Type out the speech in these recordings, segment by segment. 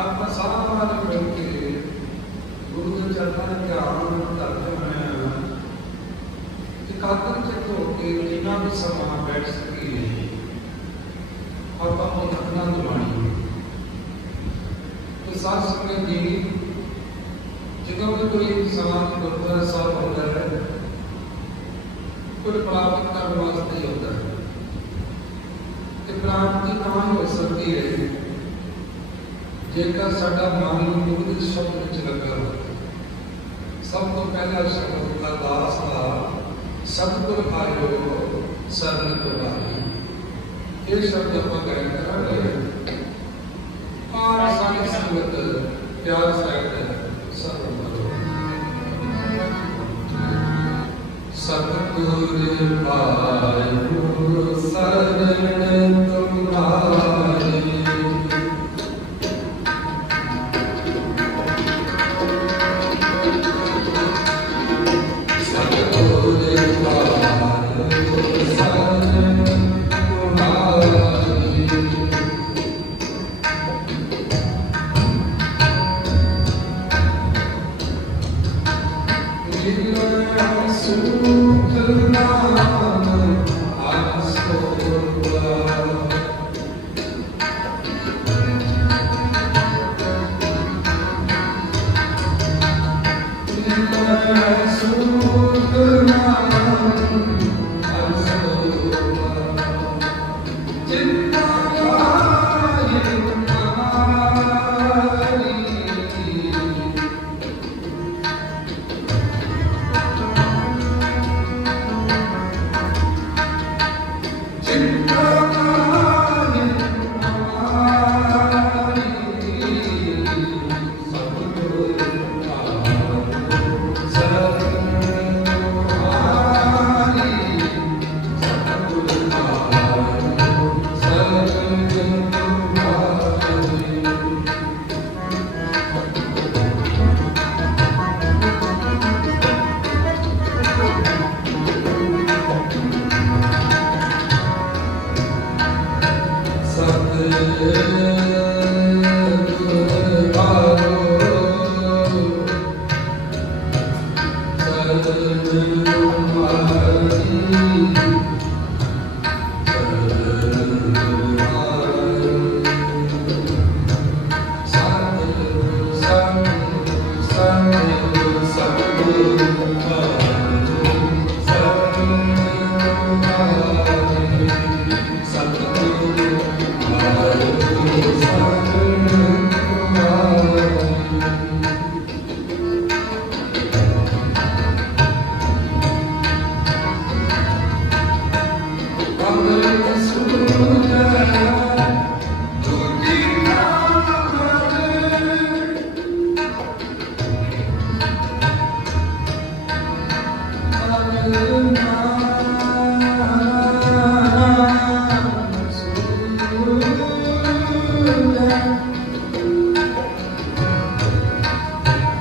आप सारा मिल के गुरु के चरणों में ध्यान करते हैं एकाग्र चित्त होके जिन्ना भी समा बैठ सके आप आनंद माणिए। तो साथ संगत जी जो भी कोई इंसान गुरुद्वारा साहब होता है कुछ प्राप्त करने वास्ते होता है तो प्राप्ति ना हो सकती है जेकर साडा मन मुक्त शब्द विच लगा हो। सब तो पहला शब्द अरदास का सतगुर आयो शरण प्रभावी ये शब्द आप गायन करांगे और सारी संगत प्यार सहित शरण करो। सतगुर आयो शरण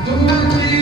तुम्हारी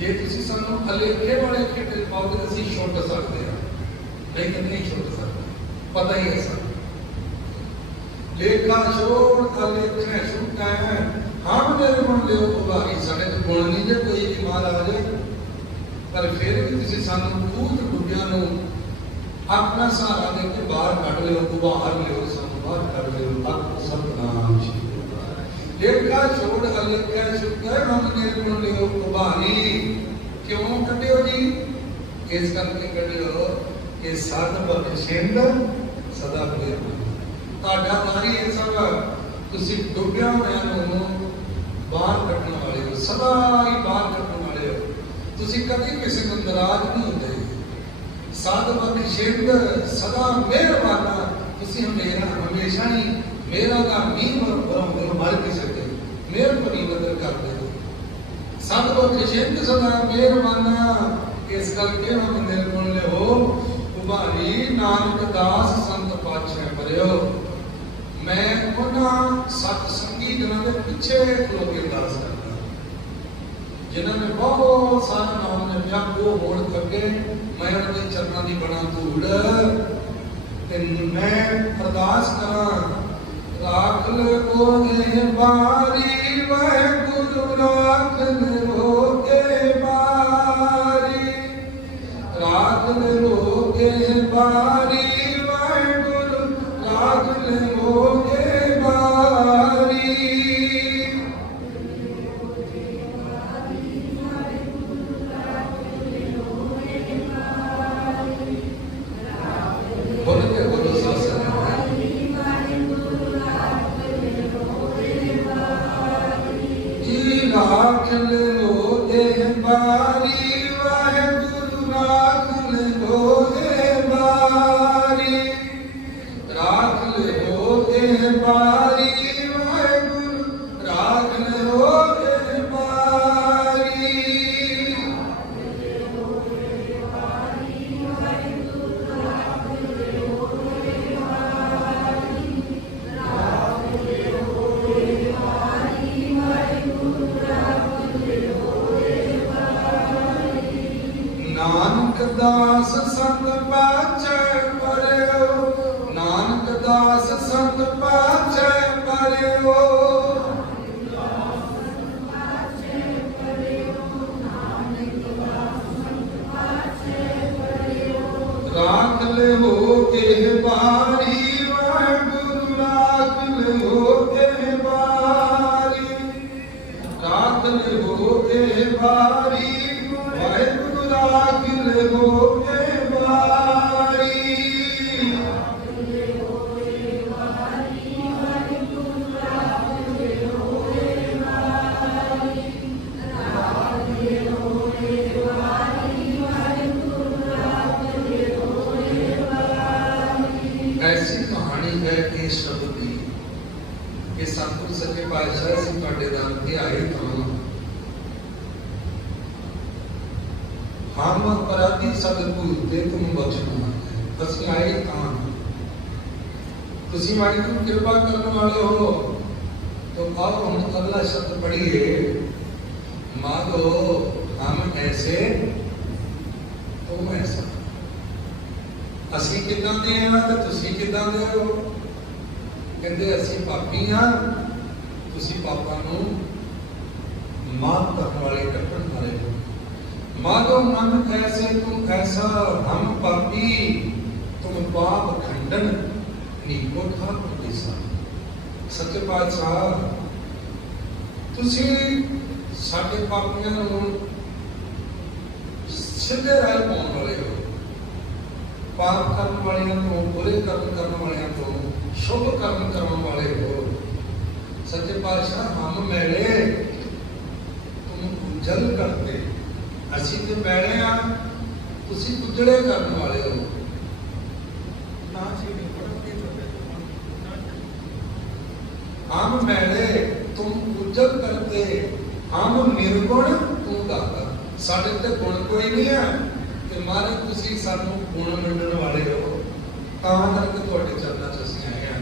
जे तुसी सानू अलेखे वाले खेडे पाओगे तो असीं छुट सकते हैं, नहीं तो नहीं छुट सकते, पता ही है सब। लेखा छोड़ अलेखे छुटा है, हम निर्गुण लियो उभारी। साडे तो गुण नहीं जे कोई भी महाराज, पर फिर भी तुसी सानू भूत डुबिया नू अपना सहारा देके बाहर कढ लियो, उभार लियो, सानू बाहर कढ लियो। अक सतनाम श्री लेखा छोड़ अलेखा छुटा है, हम निर्गुण लियो उभारी। क्यों कढियो जी? इस करके कढियो कि सद बख्शिंद सदा मेहरबान। ਤੁਹਾਡਾ ਵਾਰੀ ਇਹ ਸਭ ਤੁਸੀਂ ਡੁੱਬਿਆ ਹੋਇਆਂ ਨੂੰ ਬਾਹਰ ਕੱਢਣ ਵਾਲੇ ਹੋ, ਸਦਾ ਹੀ ਬਾਹਰ ਕੱਢਣ ਵਾਲੇ ਹੋ। ਤੁਸੀਂ ਕਦੀ ਕਿਸੇ ਨੂੰ ਨਾਰਾਜ਼ ਨਹੀਂ ਹੁੰਦੇ। ਸਦ ਬਖਸ਼ਿੰਦ ਸਦਾ ਮਿਹਰਬਾਨਾ, ਤੁਸੀਂ ਹਮੇਸ਼ਾ ਹੀ ਮੇਰਾ ਦਾ ਮੀਂਹ ਬਰੋਂਦੇ ਹੋ, ਮਰ ਕਿਸੇ ਤੇ ਮਿਹਰਬਾਨੀ ਨਜ਼ਰ ਕਰਦੇ ਹੋ। ਸਦ ਬਖਸ਼ਿੰਦ ਸਦਾ ਮਿਹਰਬਾਨਾ, ਇਸ ਕਰਕੇ ਹਮ ਨਿਰਗੁਣ ਲਿਓ ਉਭਾਰੀ। ਨਾਨਕ ਦਾਸ ਸੰਤ ਪਾਤਸ਼ਾਹ ਪਰਿਓ। मैं उन्होंने सतसंगी जिन्होंने पिछे खलो के अरदास करता, जिन्होंने बहुत सारा नाम ने पिया वो होड़ अगे मैं उनके चरणों की बना धूड़ ते मैं अरदास करा। राख लो ए बारी वाहिगुरू, राख लो ए बारी, राख लो ए बारी वाहिगुरू, राख लो ए बारी। बोलो बोलो सासन जी, राख लो ए बारी वाहिगुरू, राख लो ए बारी, राख लो ए बारी वाहिगुरू, राख लो ए बारी। नानक दास संत पाछै पढ़ियो, नानक दास संत पाछै पढ़ियो, राख लियो ए बारी वाहिगुरू, राख लियो ए बारी, राख लियो ए बारी वाहिगुरू, राख लियो ए बारी। ऐसी कहानी है इस शब्द की कि सतगुरु सच्चे पातशाह से ਤੁਹਾਡੇ ਦਰ ਤੇ ਆਏ ਤਾਂ हम अपराधी सब भूलते तुम बचना, ਅਸੀਂ ਆਏ ਤਾਂ ਤੁਸੀਂ ਵਾਹਿਗੁਰੂ ਕਿਰਪਾ ਕਰਨ ਵਾਲੇ ਹੋ। तो अब हम अगला शब्द पढ़िए, मांगो हम ऐसे तुम ऐसा। ਅਸੀਂ ਕਿੱਦਾਂ ਦੇ ਆ ਤੇ ਤੁਸੀਂ ਕਿੱਦਾਂ ਦੇ ਹੋ? ਕਹਿੰਦੇ ਅਸੀਂ ਪਾਪੀ ਆ, ਤੁਸੀਂ ਪਾਪਾਂ ਨੂੰ ਮਾਫ ਕਰਨ ਵਾਲੇ, ਕੱਟਣ ਵਾਲੇ ਹੋ। मांगो मन ऐसे तुम ऐसा, हम पापी तुम पाप खंडन, नीको ठाकुर दिसा। सच्चे पातशाह तुसी साडे पापियां नूं सीधे राह पाउण वाले हो। पाप करन वालियां तो, बुरे कर्म करन वालियां तो शुभ कर्म करन वाले हो। सच्चे पातशाह हम मैले तुम उजल करते, ਅਸੀਂ ਤੇ ਮੈਲੇ ਆ, ਤੁਸੀਂ ਉਜੜੇ ਕਰਨ ਵਾਲੇ ਹੋ। हम मैले तुम उजल करते, हम निर्गुण तू दाता। साडे ते गुण कोई नहीं है ते मारे तुसी सानू गुण वंडण वाले हो, तां करके तुहाडे चरनां च असीं आए हां।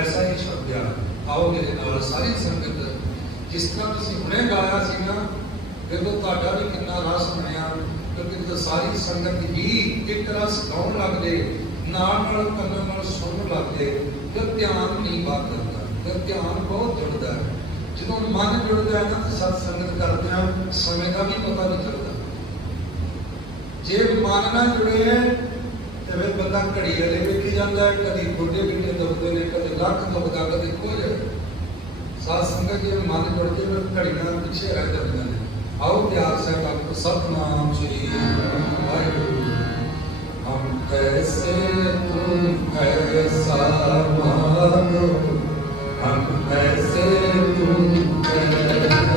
ऐसा ही शब्द आ। आओ मेरे नाल सारी संगत, जिस तरह तुसी हुणे गाया सी ना, देखो ਤੁਹਾਡਾ भी कितना रस ਬਣਿਆ क्योंकि सारी संगत ही एक रस गाउन लग जाए नाल कंनां नाल सुन लग जाए तो ध्यान नहीं बात करता तो ध्यान बहुत जुड़ता है जो मन जुड़ता है ना तो सत्संगत करते हैं समय का भी पता नहीं चलता जे मन ना जुड़े तो फिर बंदा घड़ी वाले वेखी जाता है कभी गोडे गिड्डे दुखते हैं कभी लक दुखता कभी कुछ सत्संगत जे मन जुड़ जाए फिर घड़ियां पिछे रह जाती हैं आओ प्यार से आपको सतनाम श्री वाहिगुरु हम कैसे तुम ऐसा मानो हम कैसे तुम ऐसा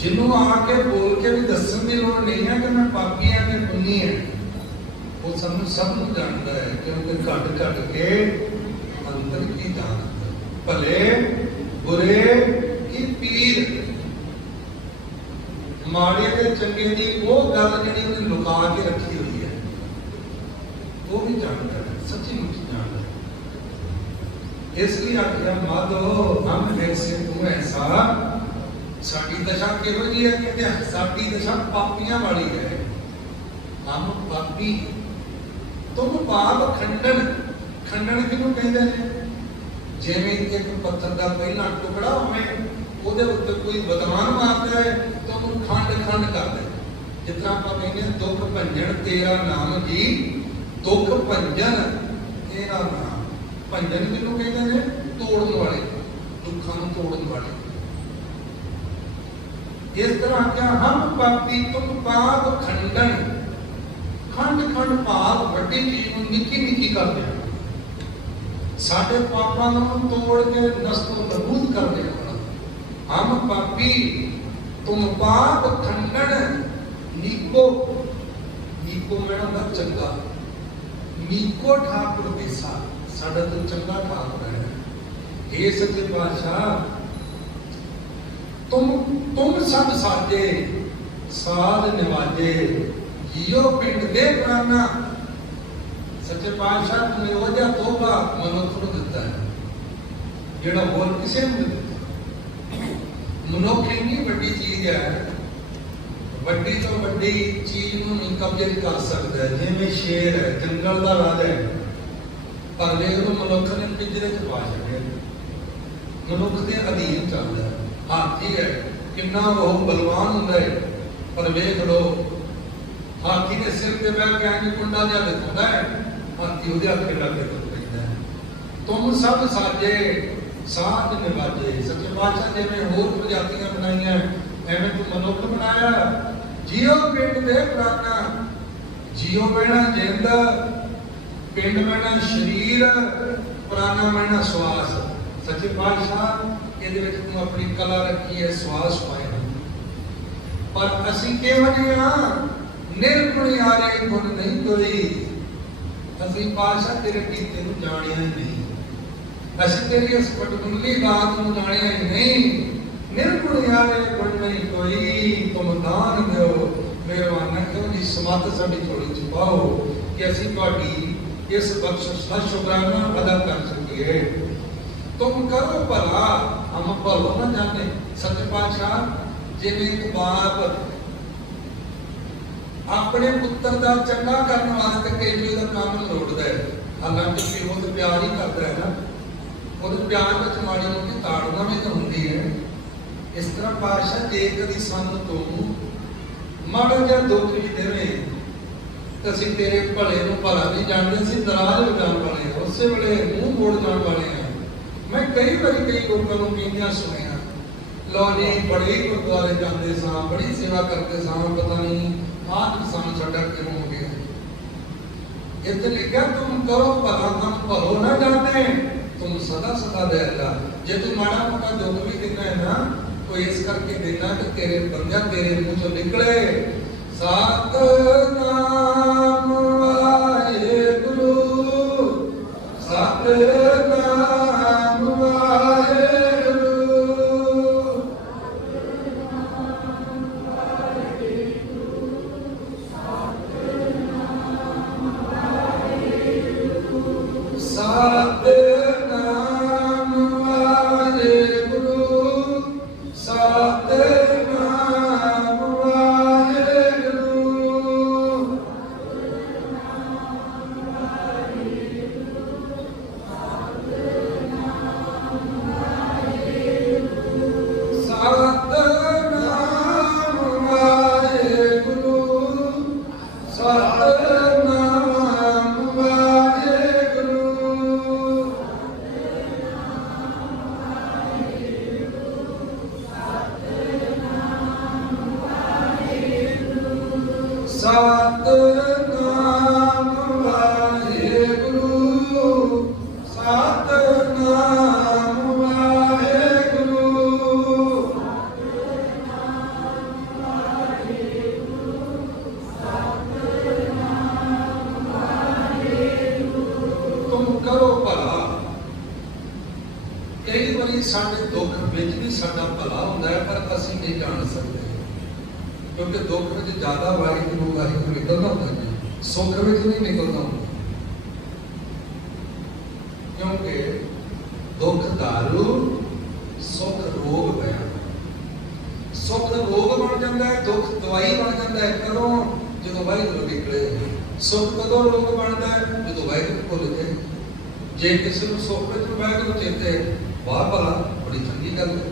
जिन्हों आके बोल के भी दसन की लोड़ नहीं है कि मैं पापी हाँ मैं पुन्नी है, वो सब जानता है क्योंकि घट घट के अंतर की जानता भले बुरे की पीर माड़े के चंगे की वो गल जी लुका के रखी हुई है वो भी जानता है, सच्ची मुच्ची जानता है। इसलिए आखिया माधो हम ऐसे तू ऐसा साड़ी दशा किहो जी है कहते साड़ी दशा पापियां वाली है। हम पापी तुम पाप खंडन खंडन किहनूं कहंदे ने जिवें एक पत्थर का पहला टुकड़ा होवे ਉਹਦੇ ਉੱਤੇ कोई बदमान मारता है तो ਉਹਨੂੰ खंड खंड कर दे जिस तरह ਆਪਾਂ ਕਹਿੰਦੇ दुख भंजन तेरा नाम जी दुख भंजन तेरा नाम भंजन किहनूं कहंदे ने तोड़न वाले दुखां नूं तोड़न वाले। इस तरह क्या हम पापी तुम पाप खंडन खंड खंड पाप वड्डी चीज नूं निक्की निक्की कर दे साडे पापां नूं तोड़ के नस्तो नबूद कर दे। हम पापी तुम पाप खंडन नीको नीको मैडम का चंगा नीको ठाकुर देसा साडा तो चंगा ठाकुर है। हे सच्चे पातशाह तुम सब साजे साध निवाजे जियो पिंड दे प्राणा। सच्चे पातशाह तुमने वजह तोबा मनुख को दिता है जेड़ा होर किसे नहीं दिता। मनुख इन्नी वड्डी चीज है वड्डी तो वड्डी चीज नूं नहीं कब्जे कर सकता है जिवें शेर है जंगल का राजा है पर देख लो मनुख ने पिंजरे च पा छड्डिया मनुख के अधीन चलता है। हाथी है कितना वो बलवान होंगे पर वेख लो हाथी के सिर पे बैठ के आगे कुंडा जहा दिखाता है हाथी उहदे आखे लागे तुर पैंदा है। तुम सब साजे साध निवाजे। सच्चे पातशाह जिवें होर प्रजातियां बनाईयां एवें तू मनुख बनाया। जियो पिंड दे प्राणा, जियो मैना जिंद, पिंड मैना शरीर, प्राणा मैना श्वास। सच्चे पातशाह इहदे विच तू अपनी कला रखी है, श्वास पाए पर असीं किहो जिहे हां, निर्गुण यारे गुण नहीं कोई। असीं पातशाह तेरे कीते नूं जाणिया ही नहीं, असीं तेरी इस पटमुंडली बात नूं जाणिया ही नहीं। निर्गुण यारे गुण नहीं कोई, तुम दान दो मेहरबाना क्यों जी समत साडी थोड़ी च पाओ कि असीं तुहाडी इस बख्शिश दा शुकराना अदा कर सकीए। तुम करो भला हम भलो ना जाने। सच्चे पातशाह जिवें एक बाप अपने पुत्र का चंगा करने वास्ते कई का काम लोड़ता है, हालांकि पिओ तो प्यार ही करता है ना, और प्यार में माड़ी मोटी ताड़ना भी तो होंगी है। इस तरह पातशाह जे कभी सानू तो माड़ा जिहा दुख भी देवे तो असीं तेरे भले नूं भला नहीं जानते, असीं नाराज हो जाने वाले हैं, उस वेले मूँह मोड़ जाने वाले हैं। मैं कई बार कई लोगों को कहंदियां सुनिया, लो जी बड़े ही गुरुद्वारे जाते सां, बड़ी सेवा करते सां, पता नहीं आज इंसान साडा क्यों हो गया। इत्थे लिखा तुम करो भला हम भलो ना जाने, तुम सदा सदा दयाला। जे तू माड़ा मोटा दुख भी देना है ना तो इस करके देना कि तेरे बंदा तेरे मुंह चों निकले सतनाम वाहेगुरु, सतनाम वाहेगुरु। सतनाम वाहेगुरु, सतनाम वाहेगुरु। सतनाम वाहेगुरु, सतनाम वाहेगुरु। सतनाम वाहेगुरु, सतनाम वाहेगुरु। तुम करो भला। कई बार साडे दुख विच भी साडा भला हुंदा है पर असीं नहीं जान सकते, क्योंकि दुख में ज्यादा वाहिगुरु वाहिगुरु निकलना होता है, सुख में नहीं निकलना होता। क्योंकि दुख दारू, सुख रोग पया। सुख रोग बन जाता है, दुख दवाई बन जाता है कदों जो वाहिगुरु निकले। सुख कदों रोग बनता है जो वाहिगुरु भुल जाए। जे किसी को सुख में वाहिगुरु चेते वाह भला, बड़ी चंगी गल है।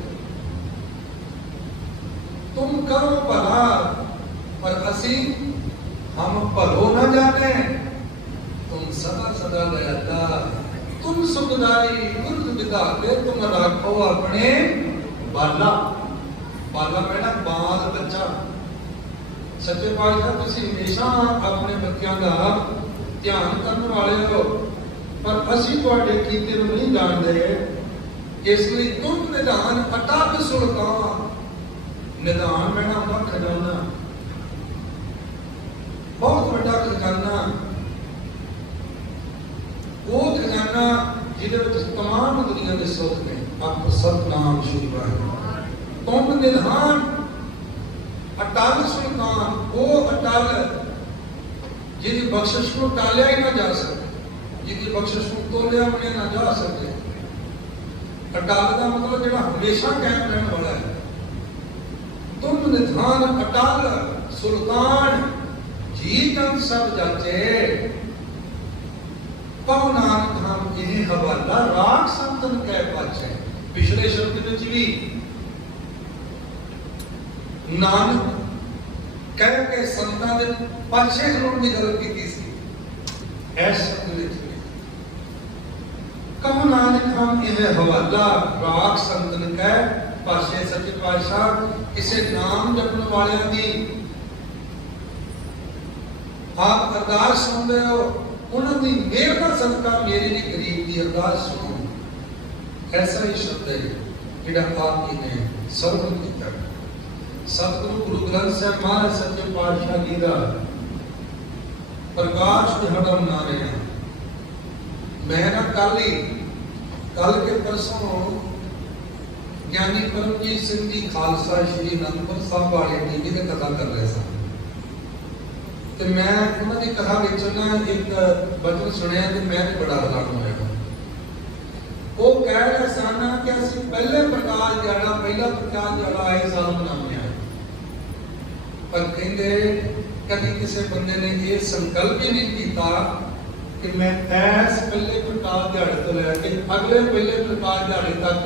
तुम करो भला पर असीं हम भलो न जाने, तुम सदा सदा दयाला। तुम सुखदाई गुरु विधाते, तुम राखो अपने बाला। बाला मैना बाल बच्चा। सच्चे पातशाह तुसीं हमेशा अपने बच्चों का ध्यान करने वाले हो, पर असीं तुहाडे कीते नूं नहीं जानते, इसलिए तुम निधान अटल सुल्तान। निधान मैना होंदा खजाना, बहुत बड़ा खजाना। वो खजाना जिहदे विच तमाम दुनिया के सुख ने। आप सतनाम श्री वाहिगुरू। तुम निधान अटल सुल्तान, वो अटल जिहदी बख्शिश को टालिया ही ना जा सके, जिहदी बख्शिश को तोलिया भी ना जा सके। अटल का मतलब जिहड़ा हमेशा कायम रहने वाला है। तुम निधान अटल सुल्तान, जी जन सब जाचे। पव नानक धाम यह हवाला, राग संतन कह पाछे। पिछले शब्द विच भी नानक कह के संतां दे पाछे खलोण की गल कीती सी। ऐस शब्द जिवें हवाला राख संतन कह पाशे सच्चे पातशाह किसी नाम जपन वालियां दी आप अरदास सुन रहे हो, उन्होंने मेहर का सदका मेरे लिए गरीब की अरदास सुनो। ऐसा ही शब्द है जिहड़ा आप जी ने सर्वन किया। सतगुरु गुरु ग्रंथ साहिब महाराज सच्चे पातशाह जी का प्रकाश दिहाड़ा मना रहे हैं। मैं ना कल के परसों ज्ञानी परमजीत सिंह जी खालसा श्री अनंदपुर साहब वाले टीवी की कथा कर रहे थे। तो मैं उन्होंने कथा विच ना एक वचन सुनिया तो मैं भी बड़ा हैरान होया। वो कह रहे सन कि असं पहले प्रकाश दिहाड़ा पहला प्रकाश दिहाड़ा आए साल मनाने आए, पर कहते कभी किसी बंदे ने ये संकल्प ही नहीं किया कि मैं ऐस पहले प्रकाश दिहाड़े तो लैके अगले पहले प्रकाश दिहाड़े तक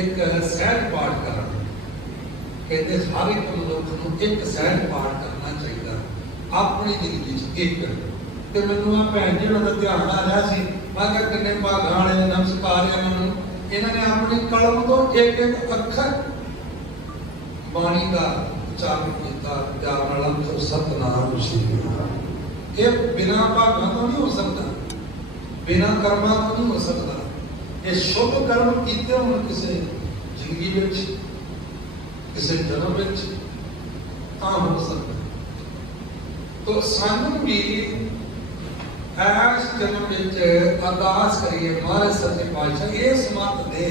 एक सहज पाठ करा। कहते हर एक मनुख को एक सहज पाठ करना चाहिए अपनी जिंदगी एक। तो मैनू आ भैन जी का ध्यान आ रहा सी, मैं क्या किन्ने भागां वाले नमस्कार है मैनू इन्होंने अपनी कलम तो एक एक अखर बाणी का उच्चारण किया। प्यार नाल तो सतनाम श्री ये बिना भागां तो नहीं हो सकता, बिना कर्मां तो नहीं हो सकता। ये शुभ कर्म कीते होण किसी जिंदगी विच किसी जन्म विच तां हो सकता। तो सानू भी ऐस जन्म विच अरदास करिए महाराज सच्चे पातशाह ये समर्थ दे।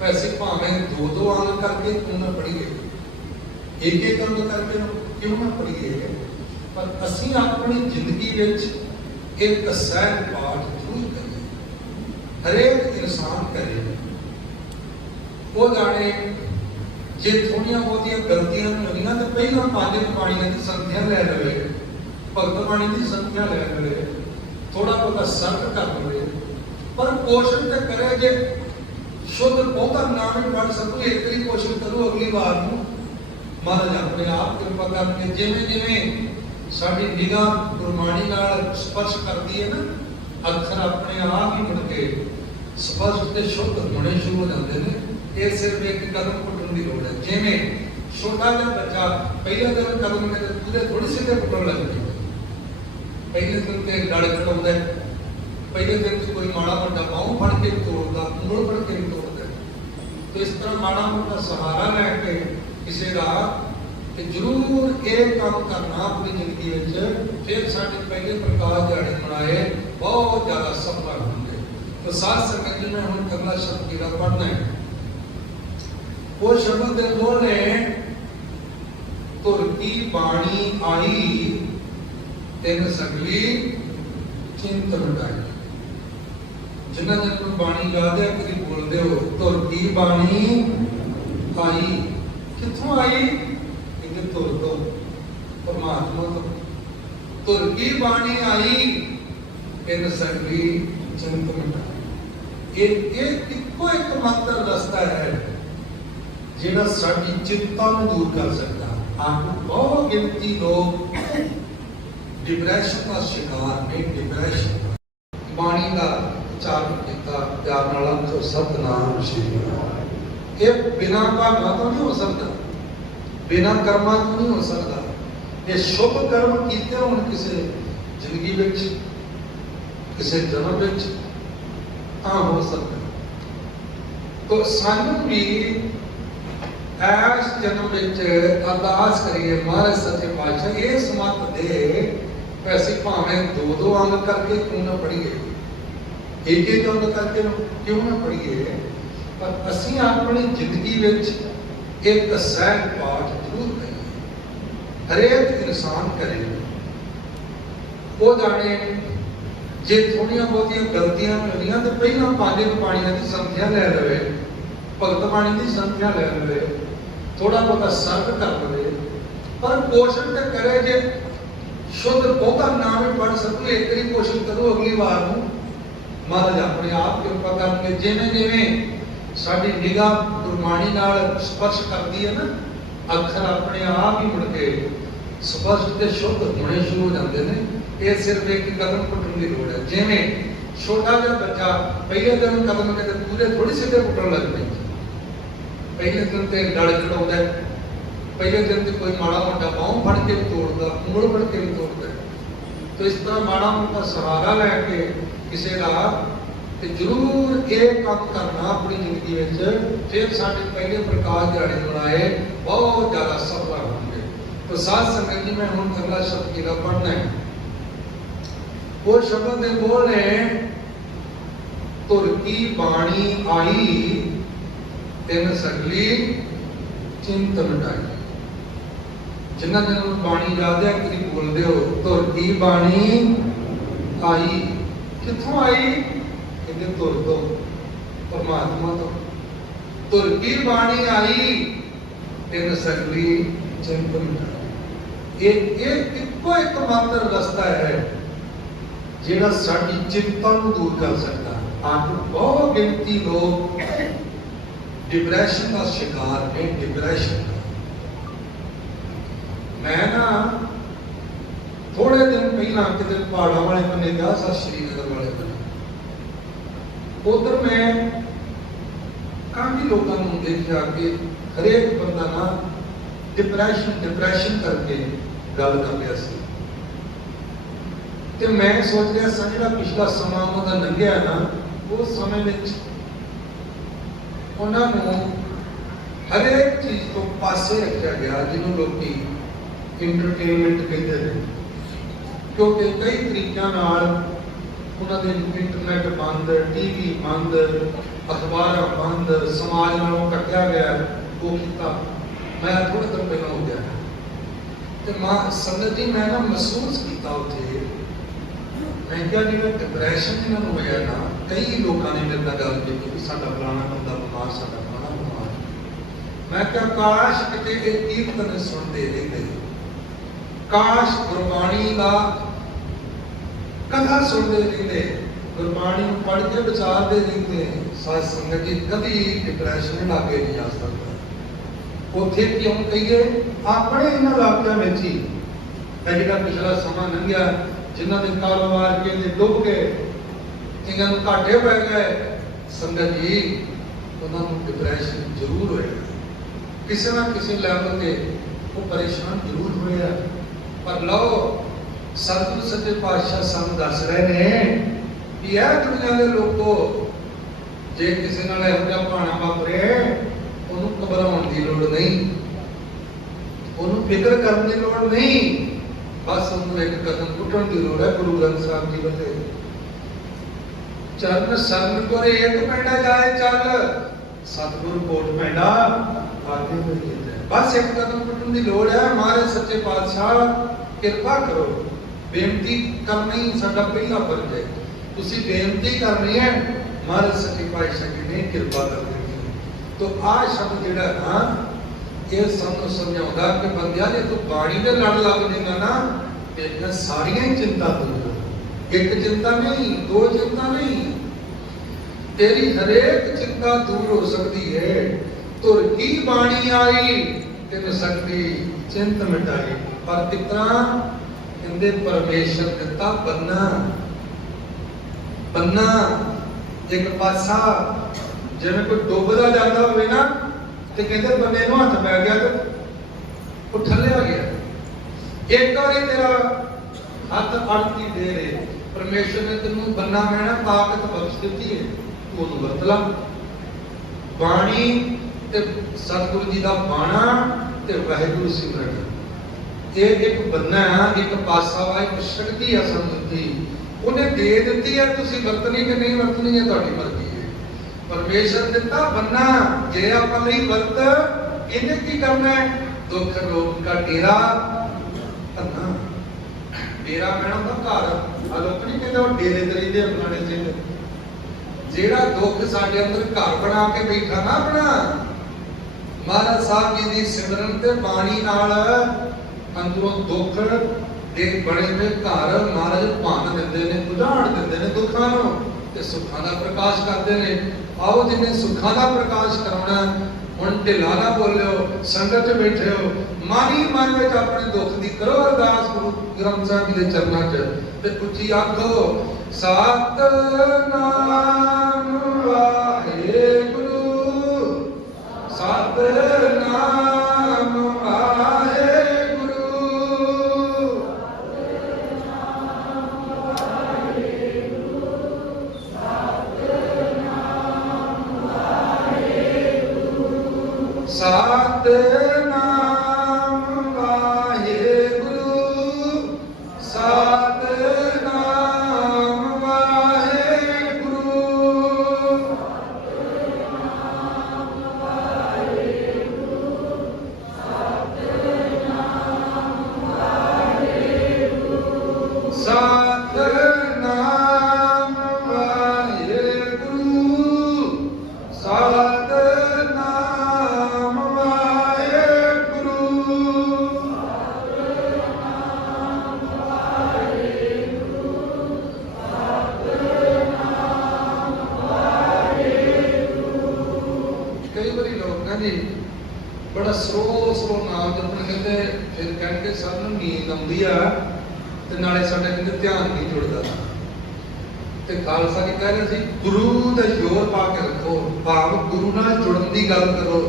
वैसे भावें दो दो अंग करके क्यों ना पढ़िए, एक एक अंग करके क्यों ना पढ़िए, पर असीं अपनी जिंदगी विच एक सहज पाठ जरूर करिए। हरेक इंसान करे वो जाने जे थोड़िया बहुतिया गलतियां होंदियां तो पहला पांच बाणियां की संख्या लै लवे, भगत बाणी की संख्या लै लवे, थोड़ा बहुत सर्क कर लवे, पर कोशिश तो करे जे शुद्ध बहुता ना भी पढ़ सकूं एक ही कोशिश करूं अगली बार नूं महाराज अपने आप कृपा करके जिवें जिवें साडी निगाह गुरबाणी नाल स्पर्श करती है ना, अखर अपने आप ही मुड़ के स्पष्ट ते शुद्ध होने शुरू हो जाते हैं। ये सिर्फ एक कदम पुटन की लोड़ है। जिवें छोटा जिहा बच्चा पहले दिन कदम में पूरे थोड़ी सीधे पुटन लगती है, पहले दिन ते गड़ खड़ाउंदा है, पहले दिन ते कोई माड़ा मोटा पाँव फड़ के तोड़ता उंगल फड़ के तोड़ता। तो इस तरह माड़ा मोटा सहारा लैके किसी का जरूर एक काम करना अपनी जिंदगी में, फिर साढ़े पहले प्रकाश दिहाड़े मनाए बहुत ज्यादा सफल होंगे। तो साथ संगत जी में हम अगला शब्द की पढ़ना है। वो शब्द दे बोले तुर की बाणी आई तेन सगली चिंत मिटाई। जिन्ना जन बाणी गा दे कभी बोल दे हो तुर की बाणी आई, कितों आई? तुर तो परमात्मा तो तुर की बाणी आई इन सगली चिंत मिटाई। एक इको एक मात्र रास्ता है जिहड़ा साडी चिंता नूं दूर कर सकता। आपको बहुत गिनती लोग डिप्रेशन का शिकार ने, डिप्रेशन बाणी का उच्चारण किया प्यार नाल तो सतनाम श्री। ये बिना भागा तो नहीं हो सकता, बिना कर्मा तो नहीं हो सकता। ये शुभ कर्म कीते होण किसी जिंदगी विच किसी जन्म विच तां हो सकता। तो सानू भी ऐस जन्म विच अरदास करिए महाराज सच्चे पातशाह ये समर्थ दे। वैसे भावें दो दो अंग करके क्यों ना पढ़िए, एक एक अंग करके क्यों ना पढ़िए, पर असीं अपनी जिंदगी विच एक सहज पाठ जरूर करिए। हरेक इंसान करे वो जाने जे थोड़िया बहुतिया गलतियां होंदियां तो पहला पांच बाणियां की संख्या लै लवे, भगत बाणी की संख्या लै लवे, थोड़ा बहुत सर्क कर लवे, पर कोशिश तो करे जे शुद्ध बहुता ना भी पढ़ सकूं एक ही कोशिश करूं अगली बार नूं महाराज अपने आप कृपा करके जिवें जिवें साडी निगाह गुरबाणी नाल स्पर्श करती है ना, अखर अपने आप ही मुड़ के स्पष्ट ते शुद्ध होने शुरू हो जाते हैं। ये सिर्फ एक कदम पुटन की लोड़ है। जिवें छोटा जिहा बच्चा पहले दिन कदम कहते पूरे थोड़ी सीधे पुटन लग पई। पहले दिन तो डर चढ़ाता है, पहले दिन तो कोई माड़ा मोटा पाँव फड़ के भी तोड़ता, उंगल फड़ के भी तोड़ता। तो इस तरह माड़ा मोटा सहारा लैके किसी का जरूर एक काम करना अपनी जिंदगी में, फिर साढ़े पहले प्रकाश दिहाड़े मनाए बहुत ज्यादा सफल होंगे। तो साथ संगत जी मैं हूँ अगला शब्द की पढ़ना है। वो शब्द ने बोले तुर की बाणी आई तिन सगली चिंत मिटाई। जिन्ना दिन बाणी याद है कभी बोलते हो तुर की बाणी आई, कितों आई? कहते तुर तो परमात्मा तो। तुर की बाणी आई तिन सगली चिंत मिटाई। एक इको एक मात्र रास्ता है जिहड़ा साडी चिंता नूं दूर कर सकता है। आज बहुत गिनती लोग डिप्रेशन का शिकार है। डिप्रेशन मैं ना थोड़े दिन पहला कितने पहाड़ों वाले बने गया सा, श्रीनगर वाले बने, उधर मैं काफी लोगों को देखा कि हरेक बंदा ना डिप्रेशन करके गल कर रहा सी। ते मैं सोच रहा सा जिहड़ा पिछला समा उन्हां दा लंघिया ना, उस समय में उन्हां नूं हर एक चीज तो पासे रखा गया जिन्हों लोग इंटरटेनमेंट कहते हैं, क्योंकि कई तरीकों नाल उन्हां दे इंटरनेट बंद, टीवी बंद, अखबार बंद, समाज नालों कटिया गया। वो किया मैं थोड़े दिन पहले हो गया तो मां संगत जी मैं ना महसूस किया उत्थे, मैं क्या जी डिप्रेशन इन्होंने होया ना, कई लोगों ने मेरे नाल गल की कि साडा फलाना बंदा बीमार, साडा फलाना बीमार। मैं क्या काश किते एक कीर्तन सुनते रहते, काश गुरबाणी का कथा सुनते रहते, गुरबाणी पढ़ के विचारते रहते। साध संगत जी कभी डिप्रेशन लागे नहीं आ सकता। उत्थे क्यों कहिए अपने इन्हां इलाकों में ही जिहड़ा पिछला समा लंघिया, जिन्हों के कारोबार के डुब गए, कईयां नूं घाटे पै गए, संगत जी उन्होंने डिप्रेशन जरूर होएगा, किसी ना किसी लैवल से वो परेशान जरूर होया। पर लो सतगुरु सच्चे पातशाह सानूं दस रहे हैं कि यह दुनिया के लोगों जे किसी नाल इहो जिहा भाणा वापरे उन्होंने घबराउण की लोड़ नहीं, उन्होंने फिक्र करने की लोड़ नहीं, बस उन्होंने एक कदम पुटण की लोड़ है। गुरु ग्रंथ साहब जी बते चरण शरण को एक पैंडा जाए चल, सतगुरु कोट पैंडा आगे बढ़। बस एक कदम पुटण की लोड़ है। हमारे सच्चे पातशाह कृपा करो, बेनती करना ही साडा पहला फर्ज है। तुसी बेनती करनी है, हमारे सच्चे पातशाह की ने कृपा कर देनी। तो आज शब्द जिहड़ा ना ये सानू समझाउंदा कि बंदिया जे तू बाणी दे लड़ लग देगा ना तेरियां सारियां ही चिंता दूर हो। एक चिंता नहीं, दो चिंता नहीं, तेरी हरेक चिंता दूर हो सकती है। तुर की बाणी आई तिन सकती चिंत मिटाई। पर कितना कहते परमेश्वर दिता बन्ना, बन्ना एक पासा जिवें कोई डुबदा जाता होवे ना ते कहते बन्ने नूं हथ पै गया तो वो ठल्लिया गया। एक बारी तेरा हथ अड़ती दे रहे, परमेश्वर ने तेनों बन्ना कहना ताकत बख्श दी है, तू उन्होंने वरत ला। बाणी ते सतगुरु जी का बाणा ते वाहिगुरू सिमरन, ये एक बन्ना एक पासा वा एक शक्ति है संगत जी, उन्हें दे दी है। तुसीं वरतनी कि नहीं वरतनी है तुहाडी मर्जी है। परमेश्वर दिता बन्ना जे आपां लई वरत, इन्हें की करना है? दुख रोग का डेरा भरना। डेरा कहना तो घर आ लोग नहीं कहते वो डेरे दरीदे फलाने से, जेड़ा दुख साडे अंदर घर बना के बैठा ना अपना, महाराज साहब जी दी सिमरन ते बाणी नाल अंदरों दुख दे बड़े हुए घर महाराज भंन दिंदे ने, बुझाड़ दिंदे ने दुखां नूं ते सुखां दा प्रकाश करदे ने। आओ जिन्हें सुखां दा प्रकाश कराउणा, हुण ढिला ना बोलिओ, संगत च बैठे हो, मन ही मन में अपने दुख की करो अरदास गुरु ग्रंथ साहब जी के चरणों च ते उच्ची आखो ਸਤਿਨਾਮ ਵਾਹਿਗੁਰੂ ਸਤਿਨਾਮ ਵਾਹਿਗੁਰੂ ਸਤਿਨਾਮ ਵਾਹਿਗੁਰੂ ਸਤਿਨਾਮ ਵਾਹਿਗੁਰੂ ਸਤਿਨਾਮ ਵਾਹਿਗੁਰੂ ਸਤਿਨਾਮ ਵਾਹਿਗੁਰੂ ਕਈ ਵਾਰੀ ਲੋਕ ਨਾ ਜੀ ਬੜਾ ਸਲੋ ਨਾਮ ਜਪਣ ਕਹਿੰਦੇ, ਫਿਰ ਕਹਿਣਗੇ ਸਾਨੂੰ ਨੀਂਦ ਆਉਂਦੀ ਆ ਤੇ ਨਾਲੇ ਸਾਡੇ ਕਹਿੰਦੇ ਧਿਆਨ ਨਹੀਂ ਜੁੜਦਾ। ਤੇ ਖਾਲਸਾ ਜੀ ਕਹਿ ਰਹੇ ਸੀ ਗੁਰੂ ਦਾ ਜੋਰ ਪਾ ਕੇ ਰੱਖੋ, ਭਾਵ ਗੁਰੂ ਨਾਲ ਜੁੜਨ ਦੀ ਗੱਲ ਕਰੋ,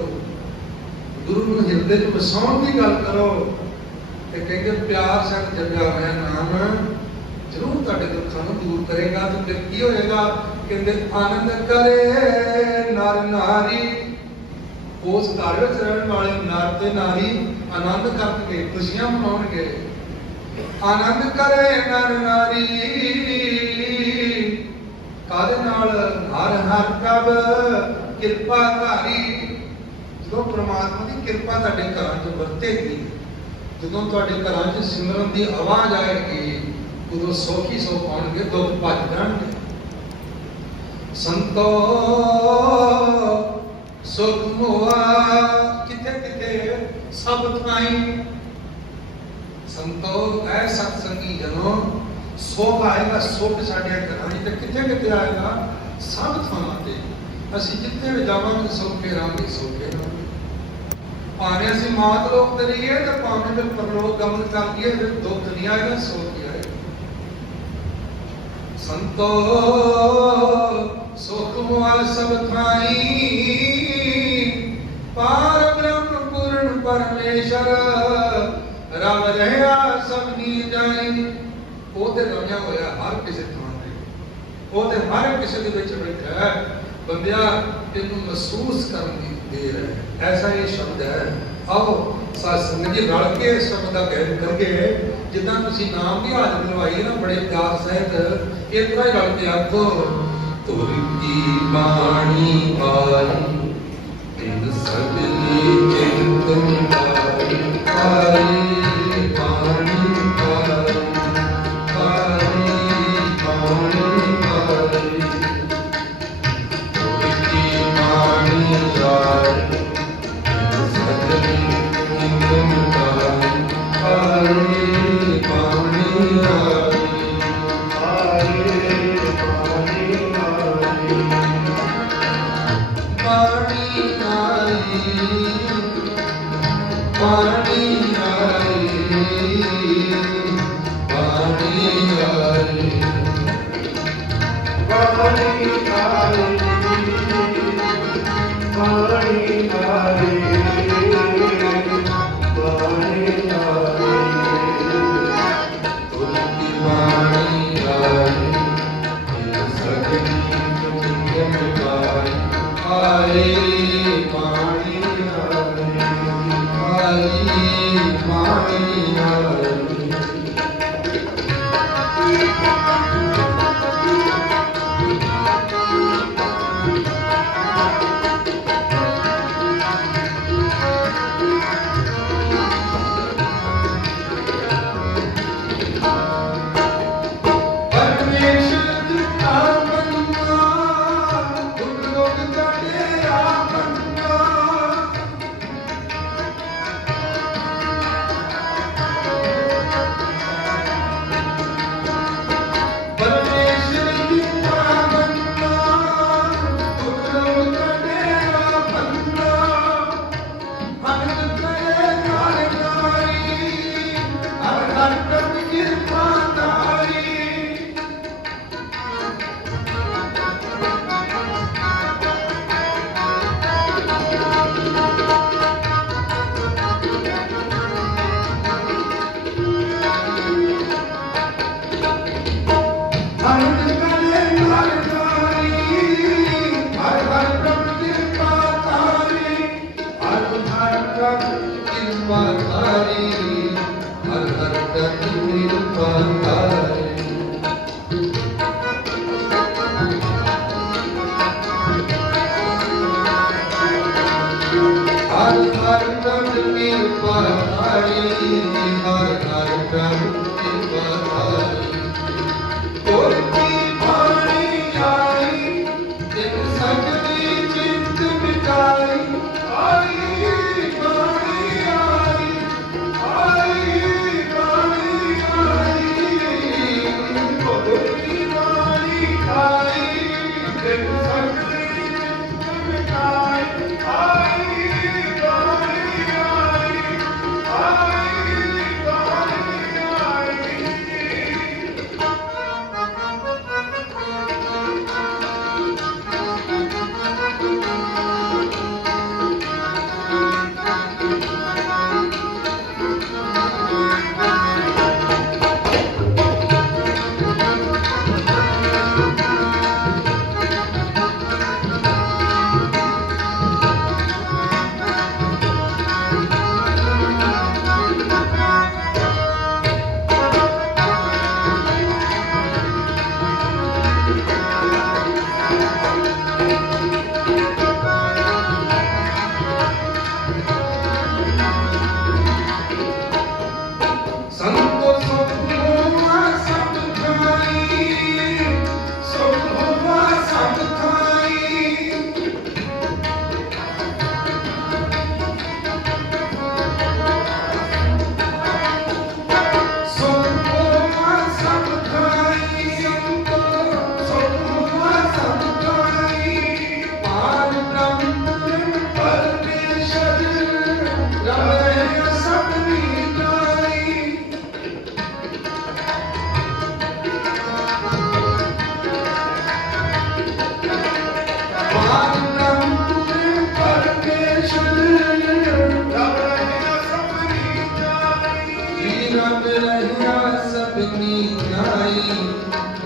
ਗੁਰੂ ਨੂੰ ਹਿਰਦੇ 'ਚ ਵਸਾਉਣ ਦੀ ਗੱਲ ਕਰੋ। ਤੇ ਕਹਿੰਦੇ ਪਿਆਰ ਸੰਗ ਜਪਿਆ ਹੋਇਆ ਨਾਮ ਜ਼ਰੂਰ ਤੁਹਾਡੇ ਦੁੱਖਾਂ ਨੂੰ ਦੂਰ ਕਰੇਗਾ। ਤੇ ਫਿਰ ਕੀ ਹੋਏਗਾ? ਕਹਿੰਦੇ ਆਨੰਦ ਕਰੇ ਨਰ ਨਾਰੀ, ਉਸ ਘਰ ਵਿੱਚ ਰਹਿਣ ਵਾਲੇ ਨਰ ਤੇ ਨਾਰੀ ਆਨੰਦ ਕਰਨਗੇ, ਖੁਸ਼ੀਆਂ ਮਨਾਉਣਗੇ। ਆਨੰਦ ਕਰੇ ਨਰ ਨਾਰੀ ਕਾਹਦੇ ਨਾਲ? ਹਰ ਹਰ ਕਬ ਕਿਰਪਾ ਧਾਰੀ। ਜਦੋਂ ਪ੍ਰਮਾਤਮਾ ਦੀ ਕਿਰਪਾ ਤੁਹਾਡੇ ਘਰਾਂ 'ਚ ਵਰਤੇਗੀ, ਜਦੋਂ ਤੁਹਾਡੇ ਘਰਾਂ 'ਚ ਸਿਮਰਨ ਦੀ ਆਵਾਜ਼ ਆਏਗੀ, ਉਦੋਂ ਸੁੱਖ ਹੀ ਸੁੱਖ ਆਉਣਗੇ, ਦੁੱਖ ਭੱਜ ਜਾਣਗੇ। ਸੰਤੋ ਸੁਖ ਹੋਆ ਕਿਤੇ ਕਿਤੇ ਸਭ ਥਾਈਂ। ਸੰਤੋ ਐ ਸਤਸੰਗੀ ਜਨੋ ਸੁਖ ਆਏਗਾ, ਸੁਖ ਸਾਡੇ ਘਰਾਂ 'ਚ ਤੇ ਕਿਤੇ ਕਿਤੇ ਆਏਗਾ, ਸਭ ਥਾਵਾਂ ਤੇ। ਅਸੀਂ ਜਿੱਥੇ ਵੀ ਜਾਵਾਂਗੇ ਸੌਖੇ ਰਹਾਂਗੇ, ਸੌਖੇ ਰਹਾਂਗੇ। ਭਾਵੇਂ ਅਸੀਂ ਮਾਤ ਲੋਕ ਤੇ ਰਹੀਏ ਤੇ ਭਾਵੇਂ ਫਿਰ ਪਰਲੋਕ ਗਮਨ ਕਰ ਲਈਏ, ਫਿਰ ਦੁੱਖ ਨਹੀਂ ਆਏਗਾ, ਸੁੱਖ ਹੀ ਆਏਗਾ। ਸੰਤੋ ਸੁਖ ਹੋਆ ਸਭ ਥਾਈਂ, ਪਾਰ ਬ੍ਰਹਮ ਪੂਰਨ ਪਰਮੇਸ਼ਰ ਰਮ ਰਹਿਆ ਸਭਨੀ ਜਾਈ। ਉਹ ਤੇ ਰਮਿਆ ਹੋਇਆ ਹਰ ਕਿਸੇ ਥਾਂ ਤੇ, ਉਹ ਤੇ ਹਰ ਕਿਸੇ ਦੇ ਵਿੱਚ ਬੈਠਾ ਹੈ। ਬੰਦਿਆ ਇਹਨੂੰ ਮਹਿਸੂਸ ਕਰਨ ਦੀ ਦੇਰ ਹੈ। ਐਸਾ ਇਹ ਸ਼ਬਦ ਹੈ। ਆਓ ਸਾਧ ਸੰਗਤ ਜੀ ਰਲ ਕੇ ਇਸ ਸ਼ਬਦ ਦਾ ਗਾਇਨ ਕਰੀਏ। ਜਿੱਦਾਂ ਤੁਸੀਂ ਨਾਮ ਦੀ ਹਾਜ਼ਰੀ ਲਵਾਈ ਨਾ ਬੜੇ ਪਿਆਰ ਸਹਿਤ, ਇਸ ਤਰ੍ਹਾਂ ਹੀ ਰਲ ਕੇ ਆਖੋ। ਤੁਰ ਕੀ ਬਾਣੀ ਆਈ ਤਿਨ ਸਗਲੀ ਚਿੰਤ ਮਿਟਾਈ, ਆਈ ਬਾਣੀ ਆਈ, ਆਈ ਬਾਣੀ ਆਈ। ਤੁਰ ਕੀ ਬਾਣੀ ਆਈ ਤਿਨ ਸਗਲੀ ਚਿੰਤ ਮਿਟਾਈ, ਆਈ ਬਾਣੀ ਆਈ, ਆਈ ਬਾਣੀ ਆਈ। ਪਾਣੀ ਆਈ, ਪਾਣੀ ਆਈ, ਪਾਣੀ ਆਈ, ਪਾਣੀ ਆਈ, ਪਾਣੀ ਆਈ, ਪਾਣੀ ਆਈ। ਤੁਲਸੀ ਬਾਣੀ ਆਈ ਸਗਲੀ ਚਿੰਤ ਮਿਟਾਈ, ਆਏ ਪਾਣੀ ਆਏ, ਆਏ ਪਾਣੀ ਆਏ।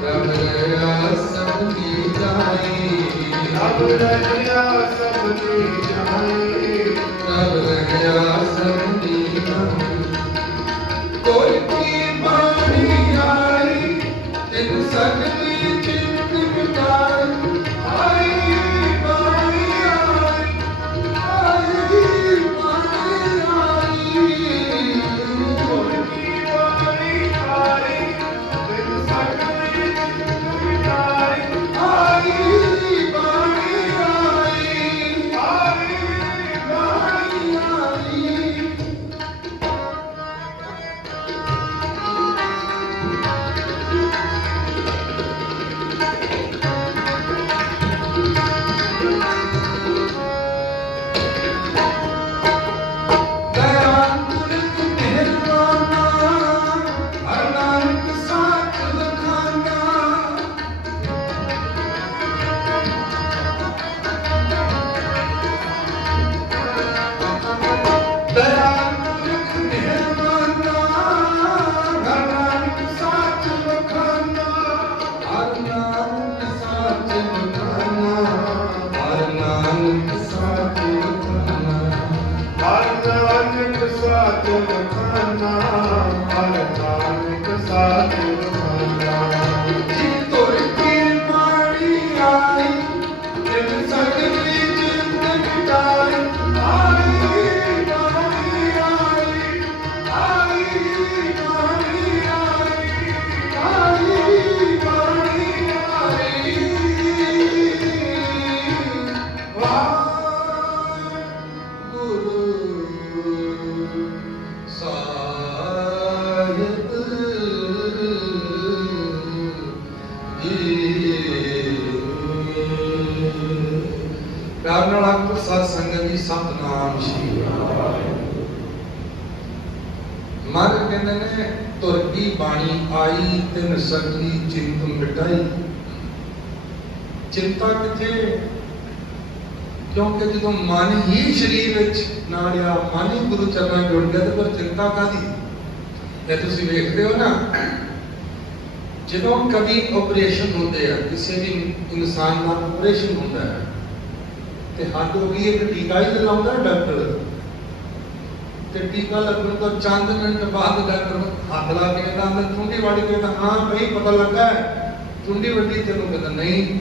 रब रया सबकी जाई, रब रया सबकी जाई, रब रया सबकी जाई। कोई की बाणी आई तिन सगली चिंत मिटाई, आई बाणी आई, आई बाणी आई। कोई की बाणी आई तिन सगली चिंत मिटाई, आई बाणी आई, आई बाणी आई। दयाल पुरख मेहरबाना, हर नानक साथ बखाना। दयाल पुरख मेहरबाना, हर नानक साथ बखाना, हर नानक साथ बखाना, हर नानक साथ बखाना। हर नानक साथ बखाना, हर नानक साथ बखाना। जी तुर की बाणी आई तिन सगली चिंत मिटाई, आई बाणी आई, आई बाणी आई, आई बाणी आई। वाहिगुरु ਸਾਹਿਬ ਜੀ। ਪਿਆਰ ਨਾਲ ਆਖੋ ਸਾਧ ਸੰਗਤ ਜੀ ਸਤਨਾਮ ਸ਼੍ਰੀ ਅਕਾਲ। ਮਰ ਕਹਿੰਦੇ ਨੇ ਤੁਰ ਕੀ ਬਾਣੀ ਆਈ ਤਿਨ ਸਗਲੀ ਚਿੰਤ ਮਿਟਾਈ। ਚਿੰਤਾ ਕਿੱਥੇ? ਕਿਉਂਕਿ ਜਦੋਂ ਮਨ ਹੀ ਸਰੀਰ ਵਿੱਚ ਨਾ ਰਿਹਾ, ਮਨ ਹੀ ਗੁਰੂ ਚਰਨਾਂ ਜੁੜ ਗਿਆ, ਤੇ ਫਿਰ ਚਿੰਤਾ ਕਾਹਦੀ? ਇਹ ਤੁਸੀਂ ਵੇਖਦੇ ਹੋ ਨਾ, ਜਦੋਂ ਕਦੀ ਆਪਰੇਸ਼ਨ ਹੁੰਦੇ ਆ, ਕਿਸੇ ਵੀ ਇਨਸਾਨ ਦਾ ਆਪਰੇਸ਼ਨ ਹੁੰਦਾ ਹੈ, ਤੇ ਹੱਦ ਹੋ ਗਈ ਇੱਕ ਟੀਕਾ ਹੀ ਲਾਉਂਦਾ ਡਾਕਟਰ, ਤੇ ਟੀਕਾ ਲੱਗਣ ਤੋਂ ਚੰਦ ਮਿੰਟ ਬਾਅਦ ਡਾਕਟਰ ਹੱਥ ਲਾ ਕੇ ਕਹਿੰਦਾ ਅੰਦਰ ਚੁੰਡੀ ਵੱਢ ਕੇ, ਤਾਂ ਹਾਂ ਬਈ ਪਤਾ ਲੱਗਾ ਚੁੰਡੀ ਵੱਢੀ, ਤੈਨੂੰ ਕਹਿੰਦਾ ਨਹੀਂ।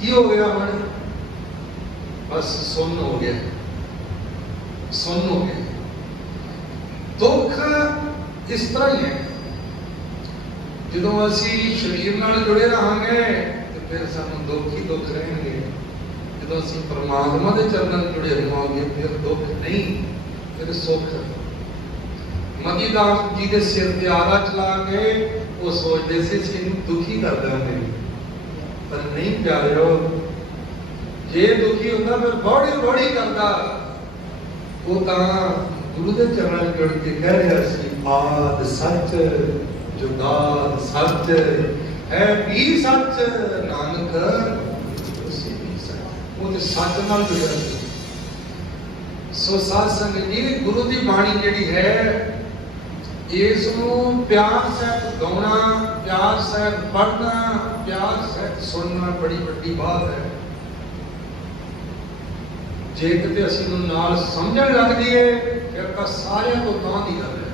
ਕੀ ਹੋ ਗਿਆ ਹੁਣ? ਬਸ ਸੁੰਨ ਹੋ ਗਿਆ, ਸੁੰਨ ਹੋ ਗਿਆ। ਦੁੱਖ ਇਸ ਤਰ੍ਹਾਂ ਹੀ ਹੈ, ਜਦੋਂ ਅਸੀਂ ਸਰੀਰ ਨਾਲ ਜੁੜੇ ਰਹਾਂਗੇ ਤੇ ਫਿਰ ਸਾਨੂੰ ਦੁੱਖ ਹੀ ਦੁੱਖ ਰਹਿਣਗੇ। ਜਦੋਂ ਅਸੀਂ ਪਰਮਾਤਮਾ ਦੇ ਚਰਨਾਂ ਨਾਲ ਜੁੜੇ ਰਹਾਂਗੇ ਫਿਰ ਦੁੱਖ ਨਹੀਂ, ਫਿਰ ਸੁੱਖ। ਮਤੀਦਾਸ ਜੀ ਦੇ ਸਿਰ ਤੇ ਆਰਾ ਚਲਾ ਕੇ ਉਹ ਸੋਚਦੇ ਸੀ ਇਹਨੂੰ ਦੁਖੀ ਕਰ ਦਾਂਗੇ, ਪਰ ਨਹੀਂ ਪਿਆਰਿਓ, ਜੇ ਦੁਖੀ ਹੁੰਦਾ ਫਿਰ ਬੜੀ ਬੜੀ ਕਰਦਾ। ਉਹ ਤਾਂ ਗੁਰੂ ਦੇ ਚਰਨਾਂ ਨਾਲ ਜੁੜ ਕੇ ਕਹਿ ਰਿਹਾ ਸੀ, ਆਦ ਸੱਚ ਜੁਗਾਦ ਸੱਚ ਹੈ ਵੀ ਸੱਚ, ਨਾਨਕ ਉਸੇ ਵੀ ਸੱਚ। ਉਹ ਤੇ ਸੱਚ ਨਾਲ ਜੁੜਿਆ ਸੀ। ਸੋ ਸਾਧ ਸੰਗਤ ਜੀ, ਗੁਰੂ ਦੀ ਬਾਣੀ ਜਿਹੜੀ ਹੈ, ਇਸ ਨੂੰ ਪਿਆਰ ਸਹਿਤ ਗਾਉਣਾ, ਪਿਆਰ ਸਹਿਤ ਪੜ੍ਹਨਾ, ਪਿਆਰ ਸਹਿਤ ਸੁਣਨਾ ਬੜੀ ਵੱਡੀ ਬਾਤ ਹੈ। ਜੇ ਕਿਤੇ ਅਸੀਂ ਨੂੰ ਨਾਲ ਸਮਝਣ ਲੱਗ ਜਾਈਏ ਫਿਰ ਤਾਂ ਸਾਰਿਆਂ ਤੋਂ ਤਾਂ ਦੀ ਗੱਲ ਹੈ।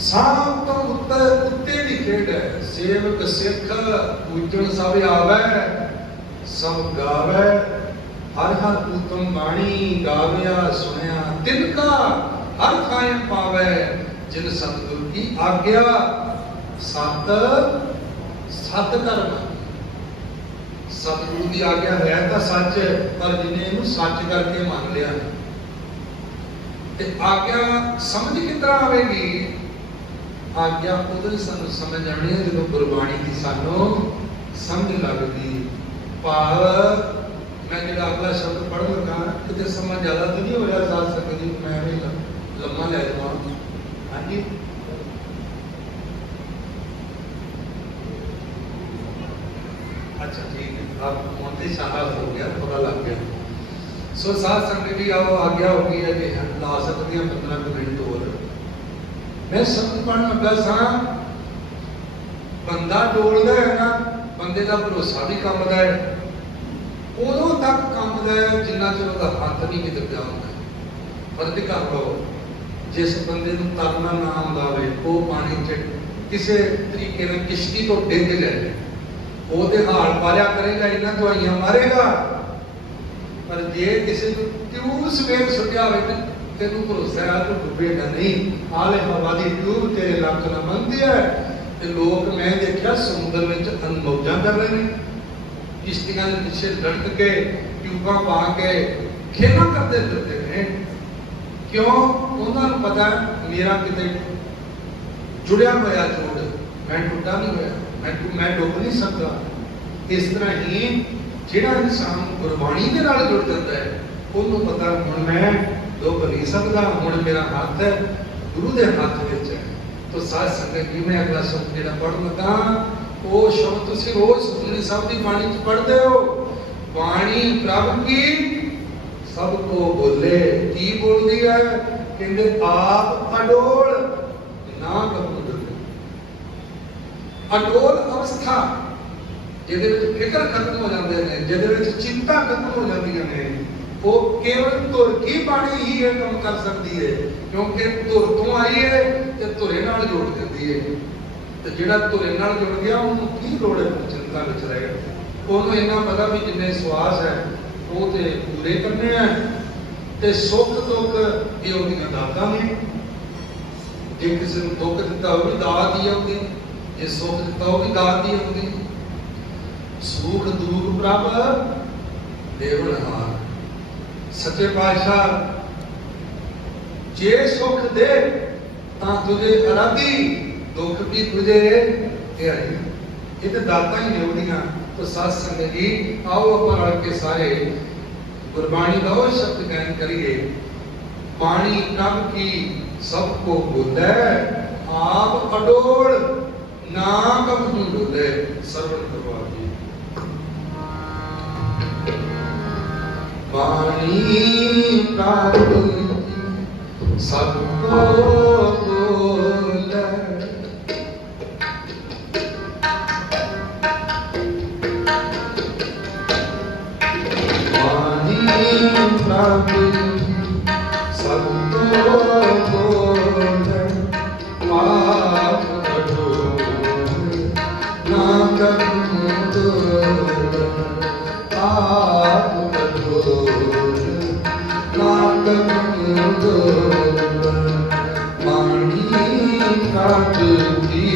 ਸਭ ਤੋਂ ਉੱਤੇ ਦੀ ਖੇਡ ਹੈ। ਸੇਵਕ ਸਿੱਖ ਪੂਜਣ ਸਭ ਆਵੈ, ਸਭ ਗਾਵੈ, ਹਰ ਹਰ ਉਤਮ ਬਾਣੀ ਗਾਵਿਆ ਸੁਣਿਆ, ਤਿਨ ਕਾ ਹਰ ਥਾਂ ਪਾਵੈ, ਜਿਨ ਸਤਿਗੁਰ ਕੀ ਆਗਿਆ ਸਤ ਸਤ ਕਰਨਾ। ਸਤਿਗੁਰੂ ਦੀ ਆਗਿਆ ਹੈ ਤਾਂ ਸੱਚ, ਪਰ ਜਿਹਨੇ ਇਹਨੂੰ ਸੱਚ ਕਰਕੇ ਮੰਨ ਲਿਆ, ਤੇ ਆਗਿਆ ਸਮਝ ਕਿਸ ਤਰ੍ਹਾਂ ਆਵੇਗੀ? ਆਗਿਆ ਉਦੋਂ ਹੀ ਸਾਨੂੰ ਸਮਝ ਆਉਣੀ ਹੈ ਜਦੋਂ ਗੁਰਬਾਣੀ ਦੀ ਸਾਨੂੰ ਸਮਝ ਲੱਗਦੀ। ਭਾਵ ਮੈਂ ਜਿਹੜਾ ਅਗਲਾ ਸ਼ਬਦ ਪੜ੍ਹਨ ਲੱਗਾ, ਕਿਤੇ ਸਮਾਂ ਜ਼ਿਆਦਾ ਤਾਂ ਨਹੀਂ ਹੋਇਆ ਸਾਧ ਸੰਗਤ ਜੀ, ਮੈਂ ਵੀ ਲੰਮਾ ਲੈ ਜਾਵਾਂ। ਹਾਂਜੀ, अच्छा ठीक है, आप मोदी साहब हो गया, पता लग गया। सो साथ संगत जी आओ, आज्ञा हो गई है कि ला सकते हैं 15 मिनट और। मैं शब्द पढ़न लगा सा, बंदा डोलदा है ना, बंदे का भरोसा भी कंबदा है, उदों तक कंबदा है जिन्ना चਿਰ ਉਹਦਾ हथ नहीं किधर होता। फर्ज कर लो जिस बंदे नूं तरना ना आउंदा होवे, वो पानी च किसी तरीके नाल किश्ती तो डिग जाए, वो ते हाल पारिया करेगा, इन्हां दवाइयां मारेगा। पर जे किसी नूं ट्यूब समेत सुटिया होवे तेनू भरोसा है तू डुबेगा नहीं, आले हवा की ट्यूब तेरे लक ना बनती है। ते लोग मैं देखा समुद्र में अनमौजा कर रहे हैं, किश्तियां के पीछे लटक के ट्यूबा पा के खेला करते फिरते हैं। क्यों? उन्होंने पता मेरा किते जुड़िया होया जोड़, मैं टुटा नहीं होया, मैं डुब नहीं सकता। इस तरह ही जिहड़ा इंसान गुरबाणी के नाल जुड़ जाता है, उन्होंने पता हुण मैं डुब नहीं सकता, हुण मेरा हाथ है गुरु के हाथ विच है। तो साध संगत जी मैं अगला शब्द जिहड़ा पढ़न लगा, वो शब्द तुसीं रोज सुखमनी साहिब की बाणी च पढ़दे हो। बाणी प्रभ की सबको बोले, की बोलती है? कहते आप अडोल ना करो डुले। अडोल अवस्था जिहदे विच फिक्र खत्म हो जाते हैं, जिहदे विच चिंता खत्म हो जाती है, वो केवल धुर की बाणी ही ये काम कर सकती है, क्योंकि धुर तो आई है तो धुरे नाल जोड़ देती है। तो जिहड़ा धुरे नाल जुड़ गया उन्होंने की लोड़ है चिंता विच रहेगा? उन्होंने इन्ना पता भी जिन्ने श्वास है वो तो पूरे करने हैं, ते सुख दुख ये उहदियां दातां ने। जे किसी ने दुख दिता वो भी दात ही आउंदी, जे सुख दिता वो भी दात ही आउंदी। सुख दुख प्रभ देवनहार। सच्चे पातशाह जे सुख दे तां तुझे आराधी, दुख भी तुझे ध्याई। ये तो दाता ही ने उहदियां। तो साध संगत जी आओ अपन रल के सारे गुरबाणी का वो शब्द गायन करिए। बाणी प्रभ की सबको बोले, आप अडोल ना कभू डोले। श्रवण करो आप जी। बाणी प्रभ की सबको बोले, प्रभ सबको बोले, आप अडोल ना कभू डोले, आप अडोल ना कभू डोले। बाणी प्रभ की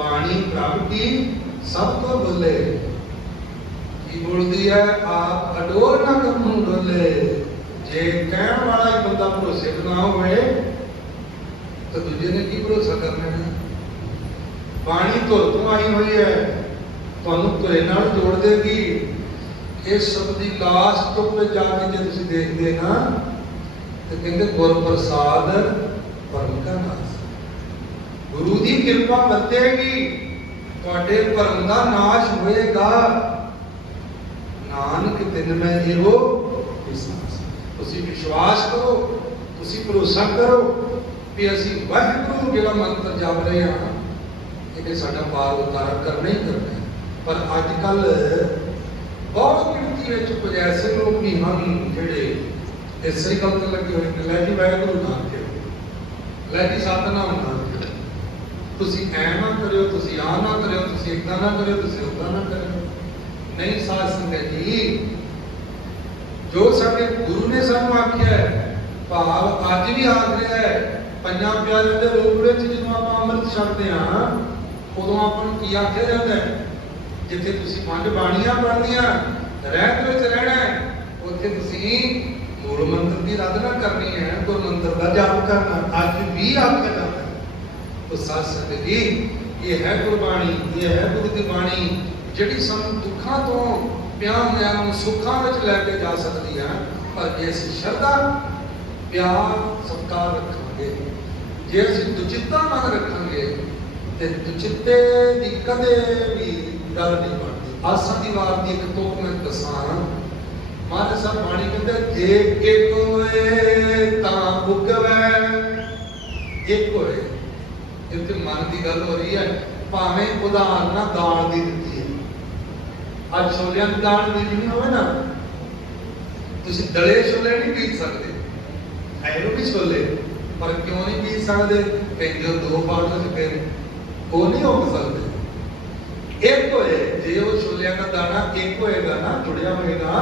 पानी प्रभ की सबको बोले की बोलती है आप अडोर ना करूं डोले जे कहने वाला एक बंदा भरोसे ना होए तो दूजे ने की भरोसा करना है। पानी धुर तो आई हुई है ਤੁਹਾਨੂੰ ਘਰੇ ਨਾਲ ਜੋੜ ਦੇਗੀ। ਇਸ ਸ਼ਬਦ ਦੀ ਲਾਸਟ ਤੋਂ पे जाके जे ਤੁਸੀਂ ਦੇਖਦੇ ਨਾ ਤੇ ਕਹਿੰਦੇ ਗੁਰ ਪ੍ਰਸਾਦ ਪਰਮ ਕਾ ਨਾਸ, ਗੁਰੂ ਦੀ ਕਿਰਪਾ ਵਰਤੇਗੀ ਤੁਹਾਡੇ ਭਰਮ ਦਾ ਨਾਸ਼ ਹੋਏਗਾ। ਨਾਨਕ ਤਿਨ ਮੈਂ ਇਹੋ ਵਿਸ਼ਵਾਸ, ਤੁਸੀਂ ਵਿਸ਼ਵਾਸ ਕਰੋ, ਤੁਸੀਂ ਭਰੋਸਾ ਕਰੋ ਕਿ ਅਸੀਂ ਵਾਹਿਗੁਰੂ ਜਿਹੜਾ ਮੰਤਰ ਜਪ ਰਹੇ ਹਾਂ ਇਹ ਸਾਡਾ ਪਾਰ ਉਤਾਰ ਕਰਨਾ ਹੀ ਕਰਨਾ। ਪਰ ਅੱਜ ਕੱਲ ਬਹੁਤ ਗਿਣਤੀ ਵਿੱਚ ਕੁਝ ਐਸੇ ਲੋਕ ਵੀ ਹਨ ਜਿਹੜੇ ਇਸੇ ਗੱਲ ਤੇ ਲੱਗੇ ਹੋਏ ਨੇ, ਲੈ ਜੀ ਵਾਹਿਗੁਰੂ ਨਾਮ ਜਪੋ, ਲੈ ਜੀ ਸਤਿਨਾਮ ਨਾਮ ਜਪੋ, ਤੁਸੀਂ ਐ ਨਾ ਕਰਿਓ, ਤੁਸੀਂ ਆ ਨਾ ਕਰਿਓ, ਤੁਸੀਂ ਇਦਾਂ ਨਾ ਕਰਿਓ, ਤੁਸੀਂ ਉਦਾਂ ਨਾ ਕਰਿਓ। ਨਹੀਂ ਸਾਧ ਸੰਗਤ ਜੀ, ਜੋ ਸਾਡੇ ਗੁਰੂ ਨੇ ਸਾਨੂੰ ਆਖਿਆ ਹੈ, ਭਾਵ ਅੱਜ ਵੀ ਆਖ ਰਿਹਾ ਹੈ ਪੰਜਾਂ ਪਿਆਰਿਆਂ ਦੇ ਰੂਪ ਵਿੱਚ ਜਦੋਂ ਆਪਾਂ ਅੰਮ੍ਰਿਤ ਛਕਦੇ ਹਾਂ ਉਦੋਂ ਆਪਾਂ ਨੂੰ ਕੀ ਆਖਿਆ ਜਾਂਦਾ ਹੈ? ਜਿੱਥੇ ਤੁਸੀਂ ਪੰਜ ਬਾਣੀਆਂ ਪੜ੍ਹਨੀਆਂ ਰਹਿਤ ਵਿੱਚ ਰਹਿਣਾ ਹੈ ਉੱਥੇ ਤੁਸੀਂ ਮੂਲ ਮੰਤਰ ਦੀ ਆਰਾਧਨਾ ਕਰਨੀ ਹੈ, ਗੁਰ ਮੰਤਰ ਦਾ ਜਾਪ ਕਰਨਾ। ਅੱਜ ਵੀ ਆਖਿਆ ਜਾਂਦਾ ਹੈ तो साथ संगत जी ये है गुरबाणी, ये है गुरु की बाणी ਜਿਹੜੀ ਸਾਨੂੰ ਦੁੱਖਾਂ ਤੋਂ ਪਿਆ ਹੋਇਆਂ ਨੂੰ ਸੁੱਖਾਂ ਵਿੱਚ ਲੈ ਕੇ ਜਾ ਸਕਦੀ ਹੈ। ਪਰ ਜੇ ਅਸੀਂ ਸ਼ਰਧਾ ਪਿਆਰ ਸਤਿਕਾਰ ਰੱਖਾਂਗੇ, ਜੇ ਅਸੀਂ ਦੁਚਿੱਤਾ ਮਨ ਰੱਖਾਂਗੇ ਤੇ ਦੁਚਿੱਤੇ ਦੀ ਕਦੇ ਵੀ ਗੱਲ ਨਹੀਂ ਬਣਦੀ। ਆਸਾਂ ਦੀ ਵਾਰ ਦੀ ਇੱਕ ਤੁਕ ਮੈਂ ਦੱਸਾਂ, ਮਹਾਰਾਜ ਸਾਹਿਬ ਬਾਣੀ ਕਹਿੰਦੇ ਜੇ ਇੱਕ ਹੋਏ ਤਾਂ ਉਗਵੈ, ਇੱਕ ਹੋਏ। ਇੱਥੇ ਮਨ ਦੀ ਗੱਲ ਹੋ ਰਹੀ ਹੈ। ਭਾਵੇਂ ਉਦਾਹਰਨ ਨਾ ਦਾਲ ਦੀ ਦਿੱਤੀ ਹੈ, ਅੱਜ ਛੋਲਿਆਂ ਦੀ ਦਾਲ ਦੇਣੀ ਹੋਵੇ ਨਾ, ਤੁਸੀਂ ਦਲੇ ਛੋਲੇ ਨਹੀਂ ਪੀ ਸਕਦੇ, ਐਨੂੰ ਵੀ ਛੋਲੇ, ਪਰ ਕਿਉਂ ਨਹੀਂ ਪੀ ਸਕਦੇ? ਕਹਿੰਦੇ ਦੋ ਪਾਰਟਾਂ ਚ ਪਏ, ਉਹ ਨਹੀਂ ਹੋ ਸਕਦੇ। ਇੱਕ ਹੋਏ, ਜੇ ਉਹ ਛੋਲਿਆਂ ਦਾ ਦਾਣਾ ਇੱਕ ਹੋਏਗਾ ਨਾ, ਜੁੜਿਆ ਹੋਏਗਾ,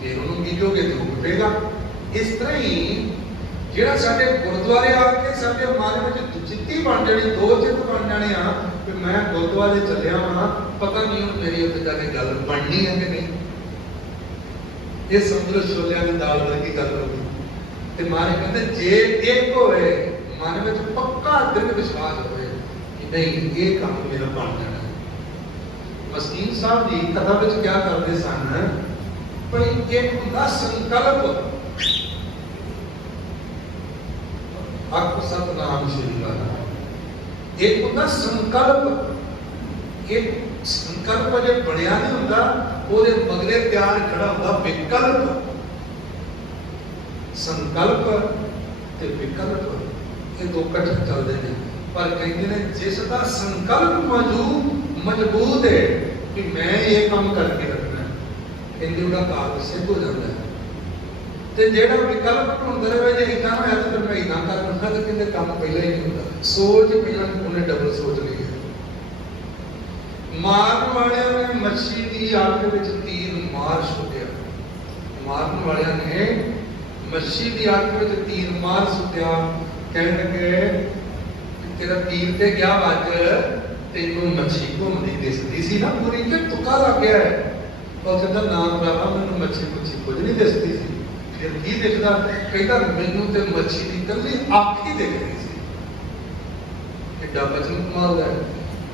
ਫਿਰ ਉਹਨੂੰ ਬੀਜੋਗੇ ਤਾਂ ਉੱਠੇਗਾ। ਇਸ ਤਰ੍ਹਾਂ ਹੀ ਜਿਹੜਾ ਸਾਡੇ ਗੁਰਦੁਆਰੇ ਆ ਕੇ ਸਾਡੇ ਮਨ ਵਿੱਚ ਚਿੱਤੀ ਬਣ ਜਾਣੀ, ਦੋ ਚਿੱਤ ਬਣ ਜਾਣੇ ਆ ਕਿ ਮੈਂ ਗੁਰਦੁਆਰੇ ਚੱਲਿਆ ਹਾਂ, ਪਤਾ ਨਹੀਂ ਹੁਣ ਮੇਰੀ ਉੱਥੇ ਜਾ ਕੇ ਗੱਲ ਬਣਨੀ ਹੈ ਕਿ ਨਹੀਂ। ਇਹ ਸਮੁੰਦਰ ਛੋਲਿਆਂ ਦੀ ਦਾਲ ਵਰਗੀ ਗੱਲ ਹੋ ਗਈ। ਤੇ ਮਹਾਰਾਜ ਕਹਿੰਦੇ ਜੇ ਇੱਕ ਹੋਏ, ਮਨ ਵਿੱਚ ਪੱਕਾ ਦ੍ਰਿੜ ਵਿਸ਼ਵਾਸ ਹੋਵੇ ਕਿ ਨਹੀਂ ਇਹ ਕੰਮ ਮੇਰਾ ਬਣ ਜਾਣਾ। ਮਸੀਹ ਸਾਹਿਬ ਜੀ ਕਥਾ ਵਿੱਚ ਕਿਆ ਕਰਦੇ ਸਨ, ਪਰ ਇੱਕ ਹੁੰਦਾ ਸੰਕਲਪ, ਆਖੋ ਸਤਨਾਮ ਸ਼੍ਰੀ ਵਾਹਿਗੁਰੂ। ਇੱਕ ਹੁੰਦਾ ਸੰਕਲਪ, ਇੱਕ ਸੰਕਲਪ ਜੇ ਬਣਿਆ ਨਹੀਂ ਹੁੰਦਾ, ਉਹਦੇ ਮਗਲੇ ਤਿਆਰ ਖੜਾ ਹੁੰਦਾ ਵਿਕਲਪ। ਸੰਕਲਪ ਤੇ ਵਿਕਲਪ ਇਹ ਦੋ ਇਕੱਠੇ ਚੱਲਦੇ ਨੇ। ਪਰ ਕਹਿੰਦੇ ਨੇ ਜਿਸ ਦਾ ਸੰਕਲਪ ਮਜ਼ਬੂਤ ਹੈ ਕਿ ਮੈਂ ਇਹ ਕੰਮ ਕਰਕੇ ਰੱਖਣਾ, ਕਹਿੰਦੇ ਉਹਦਾ ਕਾਰਜ ਸਿੱਧ ਹੋ ਜਾਂਦਾ ਹੈ। ਤੇ ਜਿਹੜਾ ਵਿਕਲਪ ਢੂੰਡਦਾ ਰਹੇ ਜੇ ਇਦਾਂ ਹੋਇਆ ਤਾਂ ਮੈਂ ਇਦਾਂ ਕਰ ਲੂੰਗਾ, ਤਾਂ ਕਹਿੰਦੇ ਕੰਮ ਪਹਿਲਾਂ ਹੀ ਨਹੀਂ ਹੁੰਦਾ। ਸੋਚ ਪਹਿਲਾਂ ਉਹਨੇ ਡਬਲ ਸੋਚ ਲਈ ਹੈ। ਮਾਰਨ ਵਾਲਿਆਂ ਨੇ ਮੱਛੀ ਦੀ ਅੱਖ ਵਿੱਚ ਤੀਰ ਮਾਰ ਸੁੱਟਿਆ, ਮਾਰਨ ਵਾਲਿਆਂ ਨੇ ਮੱਛੀ ਦੀ ਅੱਖ ਵਿੱਚ ਤੀਰ ਮਾਰ ਸੁੱਟਿਆ। ਕਹਿਣ ਲੱਗੇ ਤੇਰਾ ਤੀਰ ਤੇ ਗਿਆ ਵੱਜ, ਤੈਨੂੰ ਮੱਛੀ ਘੁੰਮਦੀ ਦਿਸਦੀ ਸੀ ਨਾ ਪੂਰੀ, ਕਿ ਤੁੱਕਾ ਲੱਗ ਗਿਆ ਹੈ। ਉਹ ਕਹਿੰਦਾ ਨਾ ਭਰਾਵਾ, ਮੈਨੂੰ ਮੱਛੀ ਕੁਝ ਨਹੀਂ ਦਿਸਦੀ ਸੀ। ਫਿਰ ਕੀ ਦਿਖਦਾ? ਕਹਿੰਦਾ ਮੈਨੂੰ ਤੇ ਮੱਛੀ ਦੀ ਕੱਲੀ ਅੱਖ ਹੀ ਦਿਖਦੀ ਸੀ। ਕਿੱਡਾ ਬਚਨ ਕਮਾਲ ਹੈ।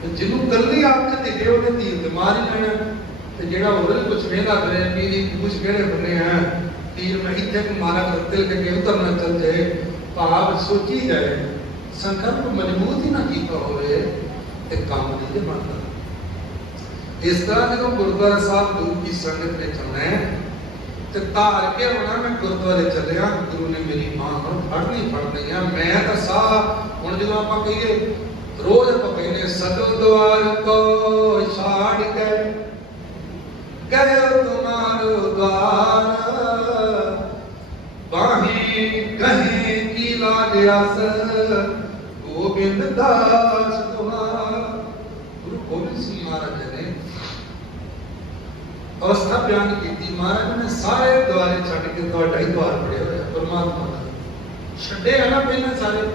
ਜਿਹਨੂੰ ਕੱਲੀ ਅੱਖ ਦਿਖੇ ਉਹਨੇ ਤੀਰ ਤੇ ਮਾਰ ਹੀ ਲੈਣਾ। ਤੇ ਜਿਹੜਾ ਉਹਦੇ ਕੁਝ ਵੇਂਦਾ ਕਰੇ ਵੀ ਕੁਝ ਕਿਹੜੇ ਬੰਨੇ ਆ, ਤੀਰ ਮੈਂ ਇੱਥੇ ਮਾਰਾ ਕਰ ਤਿਲ ਕੇ ਉਤਰਨਾ ਚੱਲ ਜਾਏ, ਭਾਵ ਸੋਚੀ ਜਾਏ, ਸੰਕਲਪ ਮਜ਼ਬੂਤ ਹੀ ਨਾ ਕੀਤਾ ਹੋਵੇ ਤੇ ਕੰਮ ਨਹੀਂ ਬਣਦਾ। ਇਸ ਤਰ੍ਹਾਂ ਜਦੋਂ ਗੁਰਦੁਆਰਾ ਸਾਹਿਬ ਗੁਰੂ ਕੀ ਸੰਗਤ ਵਿੱਚ ਆਉਣਾ ਤੇ ਧਾਰ ਕੇ ਆਉਣਾ, ਮੈਂ ਗੁਰਦੁਆਰੇ ਚੱਲਿਆ, ਗੁਰੂ ਨੇ ਮੇਰੀ ਬਾਂਹ ਨੂੰ ਫੜਨੀ ਆ। ਮੈਂ ਤਾਂ ਸਾਹ ਹੁਣ ਜਦੋਂ ਆਪਾਂ ਕਹੀਏ, ਰੋਜ਼ ਆਪਾਂ ਕਹਿੰਦੇ ਸਤਿ ਦੁਆਰ ਕੋ ਛਾੜ ਕੇ ਗਏ ਤੁਮਾਰੋ ਦੁਆਰ, ਬਾਹੇ ਕਹੇ ਕੀ ਲਾਜ ਅਸ ਗੋਬਿੰਦ ਦਾਸ ਤੁਮਾਰ। ਗੁਰੂ ਗੋਬਿੰਦ ਸਿੰਘ ਮਹਾਰਾਜ ਨੇ ਅਵਸਥਾ ਬਿਆਨ ਕੀਤੀ। ਮਹਾਰਾਜ ਨੇ ਸਾਰੇ ਦੁਆਰੇ ਛੱਡ ਕੇ ਤੁਹਾਡਾ ਹੀ ਦੁਆਰ ਪੜਿਆ ਹੋਇਆ, ਪਰਮਾਤਮਾ ਦਾ ਛੱਡੇ ਆ ਨਾ ਪਹਿਲਾਂ ਸਾਰੇ।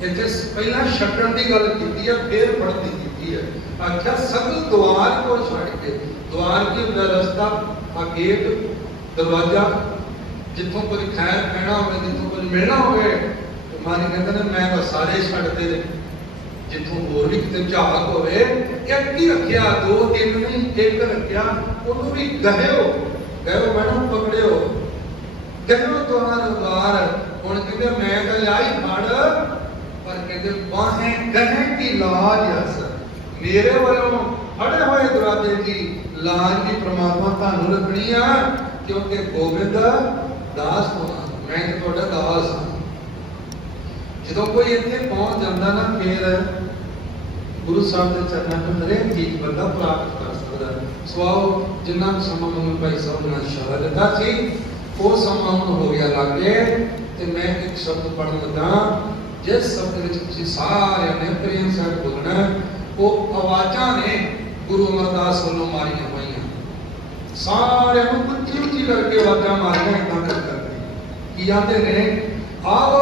ਇੱਥੇ ਪਹਿਲਾਂ ਛੱਡਣ ਦੀ ਗੱਲ ਕੀਤੀ ਹੈ, ਫਿਰ ਪੜ੍ਹਨ ਦੀ ਕੀਤੀ ਹੈ। ਆਖਿਆ ਸਭ ਦੁਆਰ ਕੋ ਛੱਡ ਕੇ। ਦੁਆਰ ਕੀ ਹੁੰਦਾ? ਰਸਤਾ, ਆ ਗੇਟ, ਦਰਵਾਜ਼ਾ, ਜਿੱਥੋਂ ਕੋਈ ਖੈਰ ਪੈਣਾ ਹੋਵੇ, ਜਿੱਥੋਂ ਕੋਈ ਮਿਲਣਾ ਹੋਵੇ। ਮਾਨੀ ਕਹਿੰਦੇ ਨੇ ਮੈਂ ਤਾਂ ਸਾਰੇ ਛੱਡਦੇ ਨੇ, ਜਿੱਥੋਂ ਹੋਰ ਵੀ ਕਿਤੇ ਝਾਕ ਹੋਵੇ। ਇੱਕ ਹੀ ਰੱਖਿਆ, ਦੋ ਤਿੰਨ ਨਹੀਂ, ਇੱਕ ਰੱਖਿਆ, ਉਹਨੂੰ ਵੀ ਗਹਿਓ ਮੈਨੂੰ ਪਕੜਿਓ, ਗਹਿਓ ਤੁਹਾਡਾ ਦੁਆਰ। ਹੁਣ ਕਹਿੰਦੇ ਮੈਂ ਤਾਂ ਲਿਆਈ ਫੜ, ਪਰ ਕਹਿੰਦੇ ਬਾਹੇ ਗਹਿ ਕੀ ਲਾਜ ਅਸ, ਮੇਰੇ ਵੱਲੋਂ ਫੜੇ ਹੋਏ ਦਰਵਾਜ਼ੇ ਦੀ ਲਾਜ ਵੀ ਪ੍ਰਮਾਤਮਾ ਤੁਹਾਨੂੰ ਰੱਖਣੀ ਆ, ਕਿਉਂਕਿ ਗੋਬਿੰਦ ਦਾਸ ਹੋਣਾ, ਮੈਂ ਤੇ ਤੁਹਾਡਾ ਦਾਸ ਹਾਂ। ਜਦੋਂ ਕੋਈ ਇੱਥੇ ਪਹੁੰਚ ਜਾਂਦਾ ਨਾ, ਫਿਰ ਗੁਰੂ ਸਾਹਿਬ ਦੇ ਚਰਨਾਂ ਤੋਂ ਹਰੇਕ ਚੀਜ਼ ਬੰਦਾ ਪ੍ਰਾਪਤ ਕਰ ਸਕਦਾ। ਸਵਾਓ ਜਿੰਨਾ ਸਮਾਂ ਮੈਨੂੰ ਭਾਈ ਸਾਹਿਬ ਨਾਲ ਇਸ਼ਾਰਾ ਦਿੱਤਾ ਸੀ, ਉਹ ਸਮਾਂ ਹੁਣ ਹੋ ਗਿਆ ਲਾਗੇ। ਤੇ ਮੈਂ ਇੱਕ ਸ਼ਬਦ ਪੜ੍ਹਨ ਲੱਗਾ, ਜਿਸ ਸ਼ਬਦ ਵਿੱਚ ਤੁਸੀਂ ਸਾਰਿਆਂ ਨੇ ਪ੍ਰੇਮ ਸਾਹਿਬ ਬੋਲਣਾ, ਉਹ ਆਵਾਜ਼ਾਂ ਨੇ ਗੁਰੂ ਅਮਰਦਾਸ ਵੱਲੋਂ ਮਾਰੀਆਂ ਹੋਈਆਂ। ਸਾਰਿਆਂ ਨੂੰ ਉੱਚੀ ਉੱਚੀ ਕਰਕੇ ਆਵਾਜ਼ਾਂ ਮਾਰੀਆਂ ਇਦਾਂ ਕਰਕੇ। ਕੀ ਆਂਦੇ ਨੇ? ਆਓ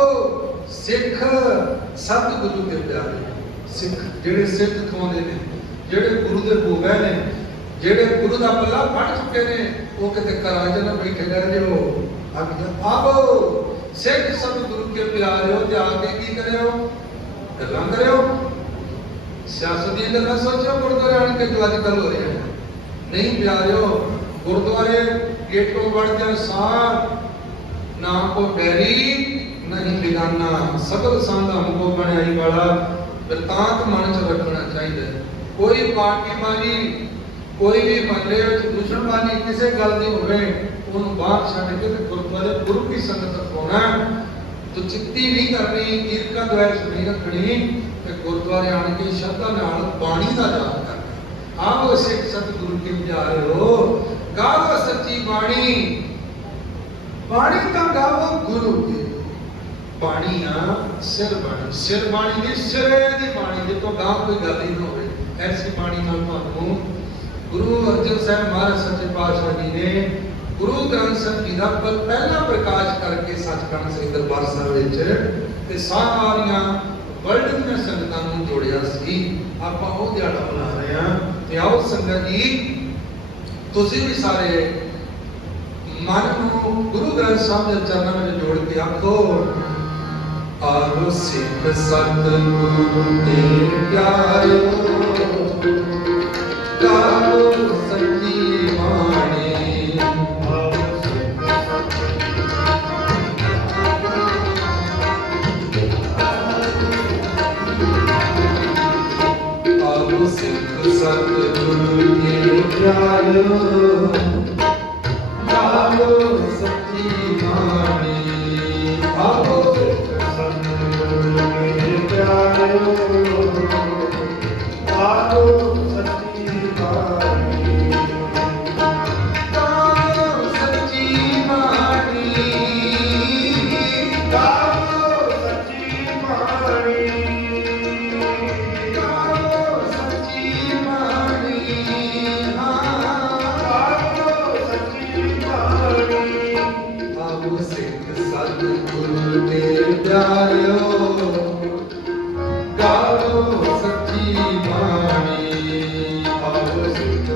ਸਿੱਖ ਸਤਿਗੁਰੂ ਦੇ ਪਿਆਰੇ। ਸਿੱਖ ਜਿਹੜੇ ਸਿੱਖ ਖਵਾਉਂਦੇ ਨੇ, ਜਿਹੜੇ ਗੁਰੂ ਦੇ ਭੋਗੇ ਨੇ, ਜਿਹੜੇ ਗੁਰੂ ਦਾ ਪੱਲਾ ਫੜ ਚੁੱਕੇ ਨੇ, ਉਹ ਕਿਤੇ ਘਰਾਂ 'ਚ ਨਾ ਬੈਠੇ ਰਹਿ ਜਾਓ। ਆਓ ਸਿੱਖ ਸਤਿਗੁਰੂ ਕੇ ਪਿਆਰਿਓ, ਤੇ ਆ ਕੇ ਕੀ ਕਰਿਓ? ਗੱਲਾਂ ਕਰਿਓ, ਸਿਆਸਤ ਦੀਆਂ ਗੱਲਾਂ ਸੋਚਿਓ। ਗੁਰਦੁਆਰੇ ਆਣ ਕੇ ਜੋ ਅੱਜ ਕੱਲ੍ਹ ਹੋ ਰਿਹਾ ਨਹੀਂ ਪਿਆਰਿਓ। ਗੁਰਦੁਆਰੇ ਗੇਟੋਂ ਵੜਦਿਆਂ ਸਾਰ ਨਾ ਕੋ ਬੈਰੀ ਨਹੀਂ ਬਿਗਾਨਾ, ਸਬਦ ਸੰਗ ਹਮਕੋ ਬਣਾਈ ਵਾਲਾ ਬਿਰਤਾਂਤ ਮਨ ਚ ਰੱਖਣਾ ਚਾਹੀਦਾ। ਕੋਈ ਪਾਰਟੀ ਬਾਜੀ ਕੋਈ ਵੀ ਮਹੱਲੇ ਵਿੱਚ ਦੁਸ਼ਮਣੀ ਕਿਸੇ ਗੱਲ ਦੀ ਹੋਵੇ ਉਹਨੂੰ ਬਾਹਰ ਛੱਡ ਕੇ ਤੇ ਗੁਰਦੁਆਰੇ ਗੁਰੂ ਕੀ ਸੰਗਤ ਰਖਾਉਣਾ। ਦੁਚਿੱਤੀ ਨਹੀਂ ਕਰਨੀ, ਈਰਖਾ ਦੁਆਇਸ਼ ਨਹੀਂ ਰੱਖਣੀ ਤੇ ਗੁਰਦੁਆਰੇ ਆਣ ਕੇ ਸ਼ਰਧਾ ਨਾਲ ਬਾਣੀ ਦਾ ਜਾਪ ਕਰਨਾ। ਆਓ ਸਿੱਖ ਸਤਿਗੁਰੂ ਕੀ ਪਿਆਰਿਓ, ਗਾਵੋ ਸੱਚੀ ਬਾਣੀ। ਬਾਣੀ ਤਾਂ ਗਾਵੋ ਗੁਰੂ ਦੀ ਬਾਣੀ ਆ, ਸਿਰ ਬਾਣੀ, ਸਿਰ ਬਾਣੀ ਦੀ ਸਿਰੇ ਦੀ ਬਾਣੀ ਦੇ ਤੋਂ ਗਾਂ ਕੋਈ ਗੱਲ ਹੀ ਨਾ ਹੋਵੇ। ਐਸੀ ਬਾਣੀ ਨਾਲ ਤੁਹਾਨੂੰ ਗੁਰੂ ਅਰਜਨ ਸਾਹਿਬ ਮਹਾਰਾਜ ਸੱਚੇ ਪਾਤਸ਼ਾਹ ਜੀ ਨੇ ਗੁਰੂ ਗ੍ਰੰਥ ਸਾਹਿਬ ਜੀ ਦਾ ਪਹਿਲਾ ਪ੍ਰਕਾਸ਼ ਕਰਕੇ ਸੱਚਖੰਡ ਸ੍ਰੀ ਦਰਬਾਰ ਸਾਹਿਬ ਵਿੱਚ ਤੇ ਸਾਰੀਆਂ ਵਰਲਡ ਦੀਆਂ ਸੰਗਤਾਂ ਨੂੰ ਜੋੜਿਆ ਸੀ। ਆਪਾਂ ਉਹ ਦਿਹਾੜਾ ਮਨਾ ਰਹੇ ਹਾਂ ਤੇ ਆਓ ਸੰਗਤ ਜੀ ਤੁਸੀਂ ਵੀ ਸਾਰੇ ਮਨ ਨੂੰ ਗੁਰੂ ਗ੍ਰੰਥ ਸਾਹਿਬ ਦੇ ਚਰਨਾਂ ਵਿੱਚ ਜੋੜ ਕੇ ਆਖੋ, ਆਵੋ ਸਿੱਖ ਸਤਿਗੁਰੂ ਦੇ ਪਿਆਰਿਓ, ਗਾਵੋ ਸੱਚੀ ਬਾਣੀ। ਆਵੋ ਸਿੱਖ ਸਤਿਗੁਰੂ ਦੇ ਪਿਆਰਿਓ, ਗਾਵੋ ਸੱਚੀ ਬਾਣੀ। ਆਵੋ ਸਿੱਖ ਸਤਿਗੁਰੂ ਦੇ ਪਿਆਰਿਓ, ਗਾਵੋ ਸੱਚੀ ਬਾਣੀ। ਗਾਵੋ ਸੱਚੀ ਬਾਣੀ, ਗਾਵੋ ਸੱਚੀ ਬਾਣੀ, ਗਾਵੋ ਸੱਚੀ ਬਾਣੀ। ਆਵੋ ਸਿੱਖ ਸਤਿਗੁਰੂ ਦੇ ਪਿਆਰਿਓ, ਗਾਵੋ ਸੱਚੀ ਬਾਣੀ। ਆਵੋ ਸਿੱਖ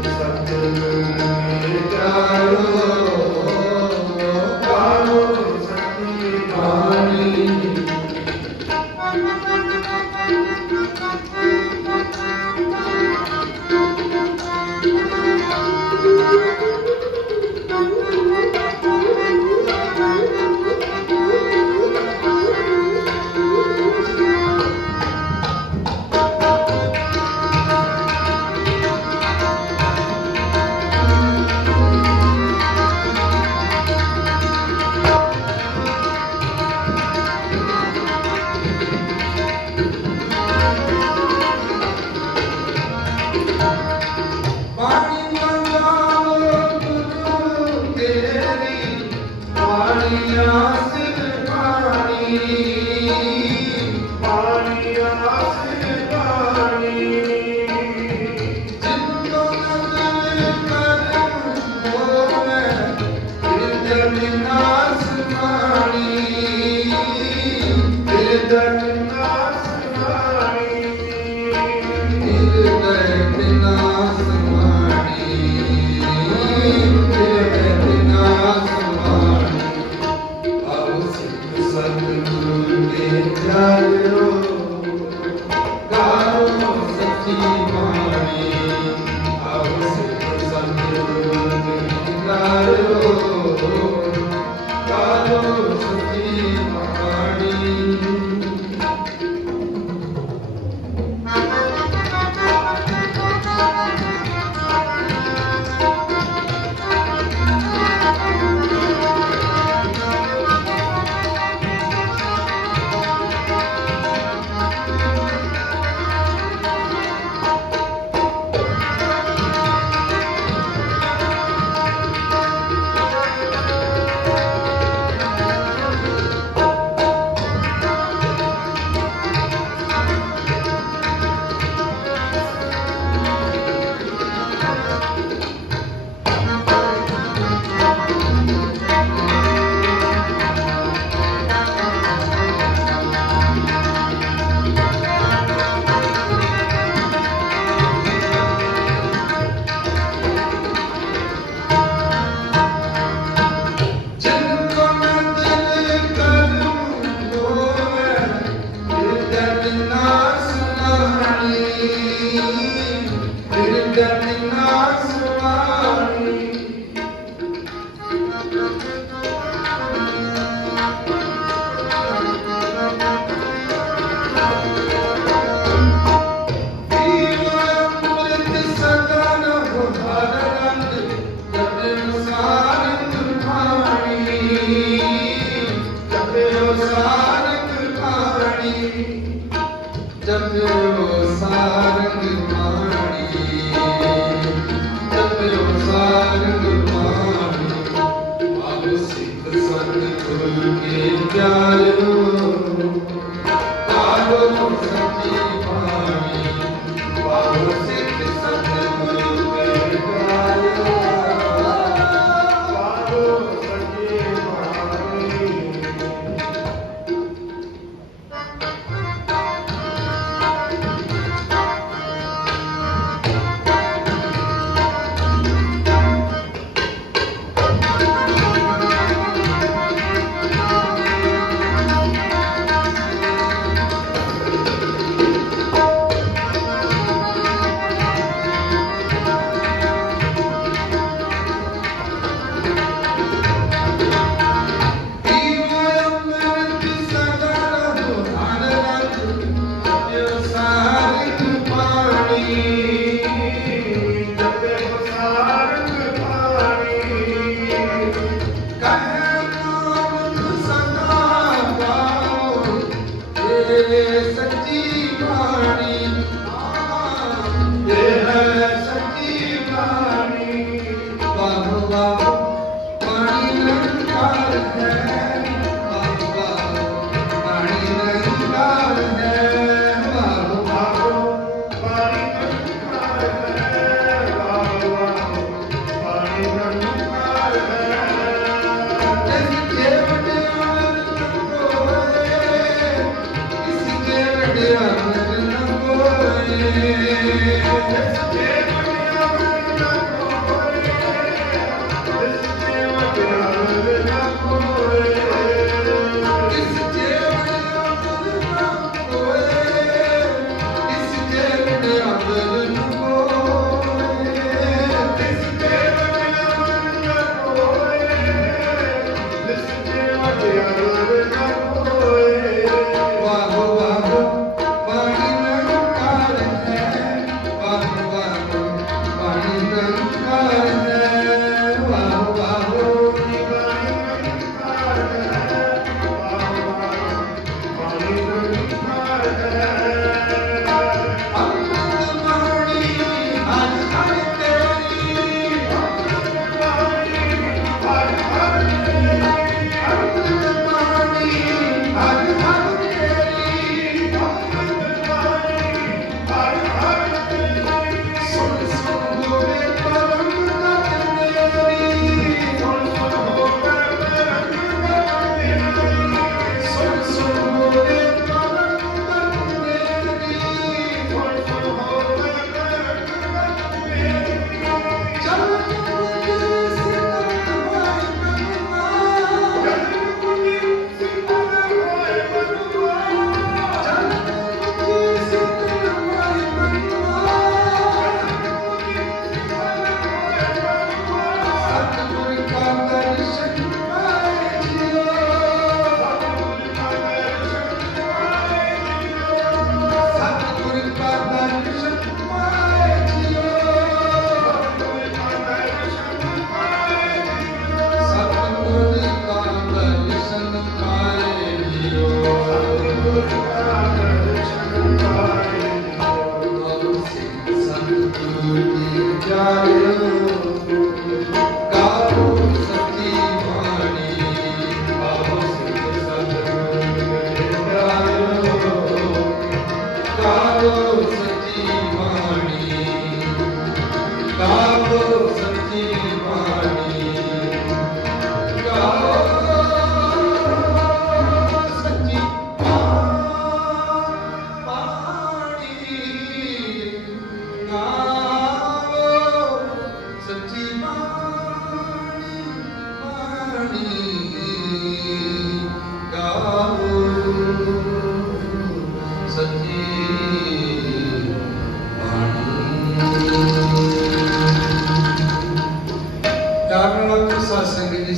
ਵਾਹ ਪਾਣੀ ਨਿਰੰਕਾਰ ਹੈ ਵਾਹ ਵਾਹ ਪਾਣੀ ਨਿਰੰਕਾਰ ਹੈ ਵਾਹ ਵਾਹ ਪਾਣੀ ਨਿਰੰਕਾਰ ਹੈ ਵਾਹ ਵਾਹ ਪਾਣੀ ਨਿਰੰਕਾਰ ਹੈ ਜਿਸ ਕੇ ਵਡਿਆਰ ਨ ਕੋਏ ਕਿਸ ਕੇ ਵਡਿਆਰ ਨ ਕੋਏ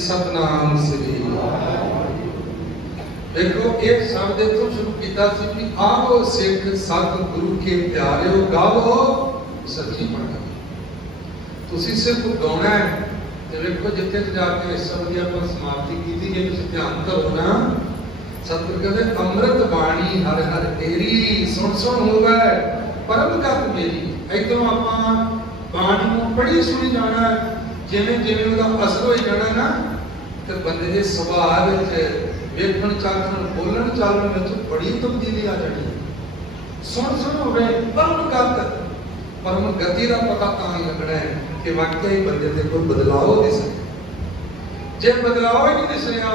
सतनाम श्री देखो एक शब्द तो शुरू किया सी कि आओ सिख सत गुरु के प्यारे गाओ सच्ची बाणी तुसी सिर्फ गाना है ते देखो जिथे जाके इस शब्द की अपन समाप्ति की थी जे तुसी ध्यान करो ना सतगुरु कहते अमृत बाणी हर हर तेरी सुन सुन होवे परम गत मेरी एकदम आपां बाणी नूं पढ़ी सुनी जाना जिवें जिवें उहदा असर हो जाना ना ते बंदे दे सुभाव विच वेखण चाखण बोलण चालण विच बड़ी तब्दीली आ जानी सुन सुन होवे परम गति का पता तां ही लगना है कि वाकई बंदे दे कोई बदलाव दिस जे बदलाव ही नहीं दिस रहा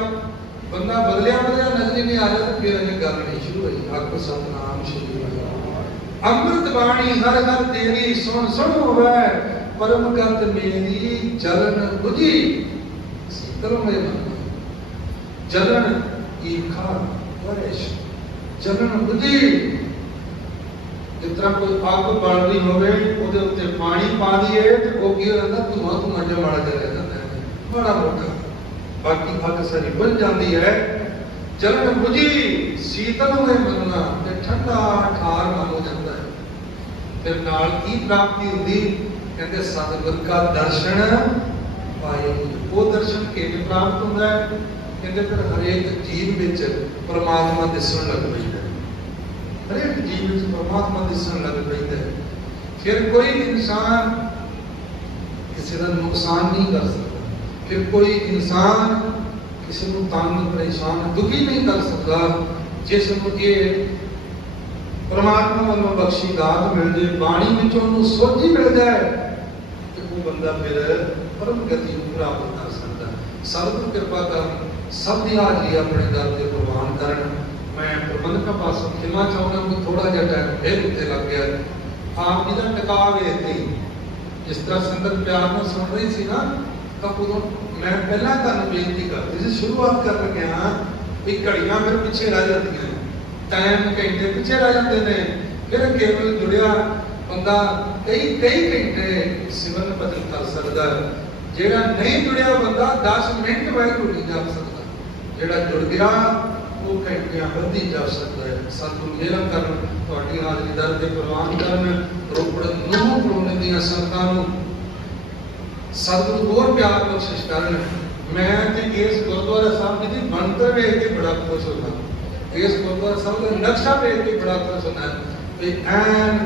बंदा बदलिया नजर ही नहीं आ रहा तो फिर अगे गल नहीं शुरू हुई आखो सतनाम श्री अमृत बाणी हर हर तेरी सुन सुन होवे परम गत मेरी जलन बुझी शीतल में मन जलन ईर्खा द्वेष जलन बुझी जिस तरह कोई आग बल रही होवे ओदे उत्ते पानी पा दिए ते ओ की रहंदा धुआं धुआं जिहा बल के रह जांदा है बड़ा मोटा बाकी अग सारी बुझ जाती है जलन बुझी शीतल में मनना ते ठंडा ठार मन हो जाता है फिर नाल की प्राप्ति होती कहते सतगुर का दर्शन पाए वो दर्शन किवें प्राप्त होता है कहते फिर हरेक जीव विच परमात्मा दिसण लग पैंदा हरेक जीव विच परमात्मा दिसण लग पैंदा फिर कोई इंसान किसी का नुकसान नहीं कर सकता फिर कोई इंसान किसी को तंग परेशान दुखी नहीं कर सकता जिस ਨੂੰ ਇਹ परमात्मा वालों बख्शी दात मिल जाए बाणी में उन्होंने सोझी मिल जाए तो वो बंदा फिर परम गति प्राप्त कर सकता है। सतगुरु कृपा कर सब की हाजरी अपने दर से प्रवान कर। मैं प्रबंधक पासों खिमा चाहूँगा कि थोड़ा जहा टाइम फिर उत्ते लग गया आप जी का टकाव इतने जिस तरह संगत प्यार में सुन रही थी ना तो उदों मैं पहला तुहानू बेनती करती थी शुरुआत कर लग्या भी घड़ियां फिर पिछे रह जाती टाइम घंटे पिछे रह जाते हैं फिर केवल जुड़िया बंदा कई कई घंटे सिमरन भजन कर सकता है। जेड़ा नहीं जुड़िया बंदा 10 मिनट वाहिगुरू नहीं जा सकता जेड़ा जुड़ गया वो घंटियां बढ़ती जा सकता है। सतगुरु मेहर करन तुहाडी हाजरी दर ते प्रवान करन रोपड़ नूह कलोनी दीयां संगतां नूं सतगुरु होर प्यार बख्शिश करन। मैं ते इस गुरुद्वारा साहब जी दी बनतर वेख के बड़ा खुश होता इस गुरुद्वारा साहब का नक्शा वेख के बड़ा खुश होता है। ऐन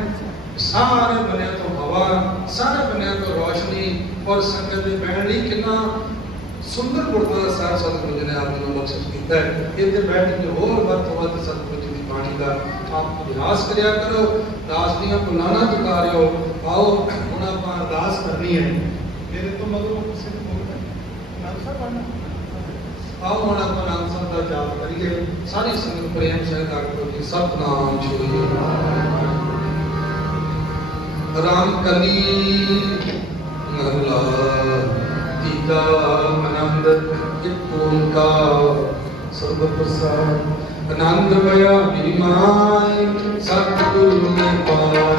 सारे बने तो हवा सारे बने तो रोशनी और संगत में बैठने कितना सुंदर गुरुद्वारा साहब सतगुरु जी ने आपको बख्शिश किया है। इतने बैठ के होर वध तो वध सतगुरु जी की बाणी का आप अभ्यास करिया करो दास दियां बुलाना चुकारियो आओ हुण आपां अरदास करनी है मेरे तो मगरों किसी को बोलना नाम पढ़ना आओ हुण आपां नाम साहब का जाप करिए सारी संगत प्रेम सहकार करो जी सतनाम श्री राम कली महला तीजा आनंद एक ओंकार सर्व प्रसाद आनंद भया मेरी माई सतगुरु ने पाया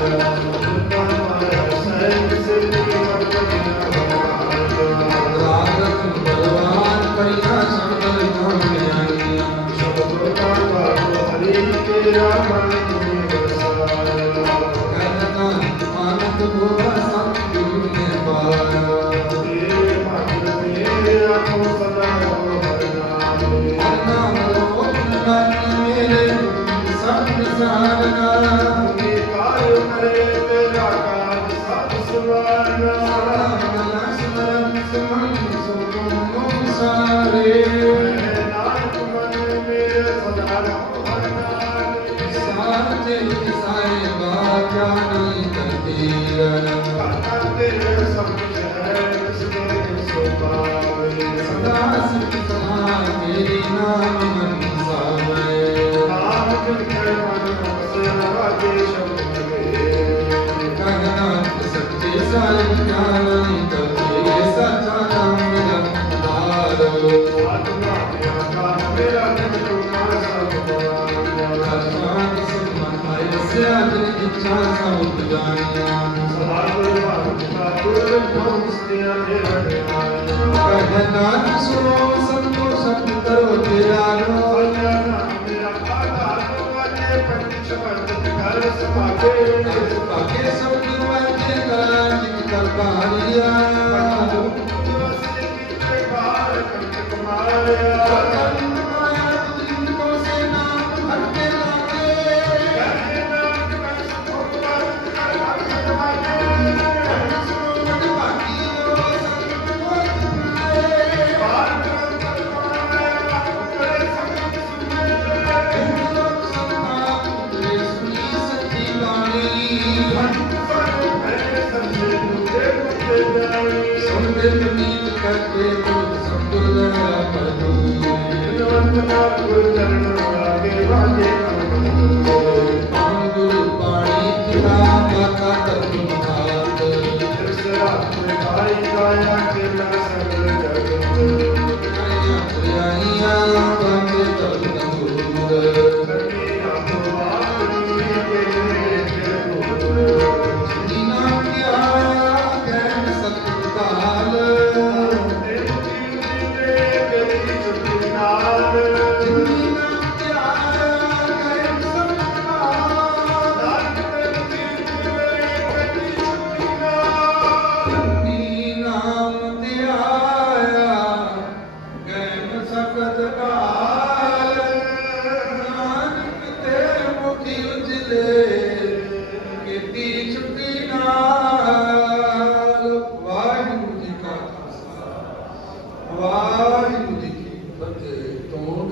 नाम तेरा ਵਾਹਿਗੁਰੂ ਜੀ ਕੀ ਫਤਿਹ। ਤੋਂ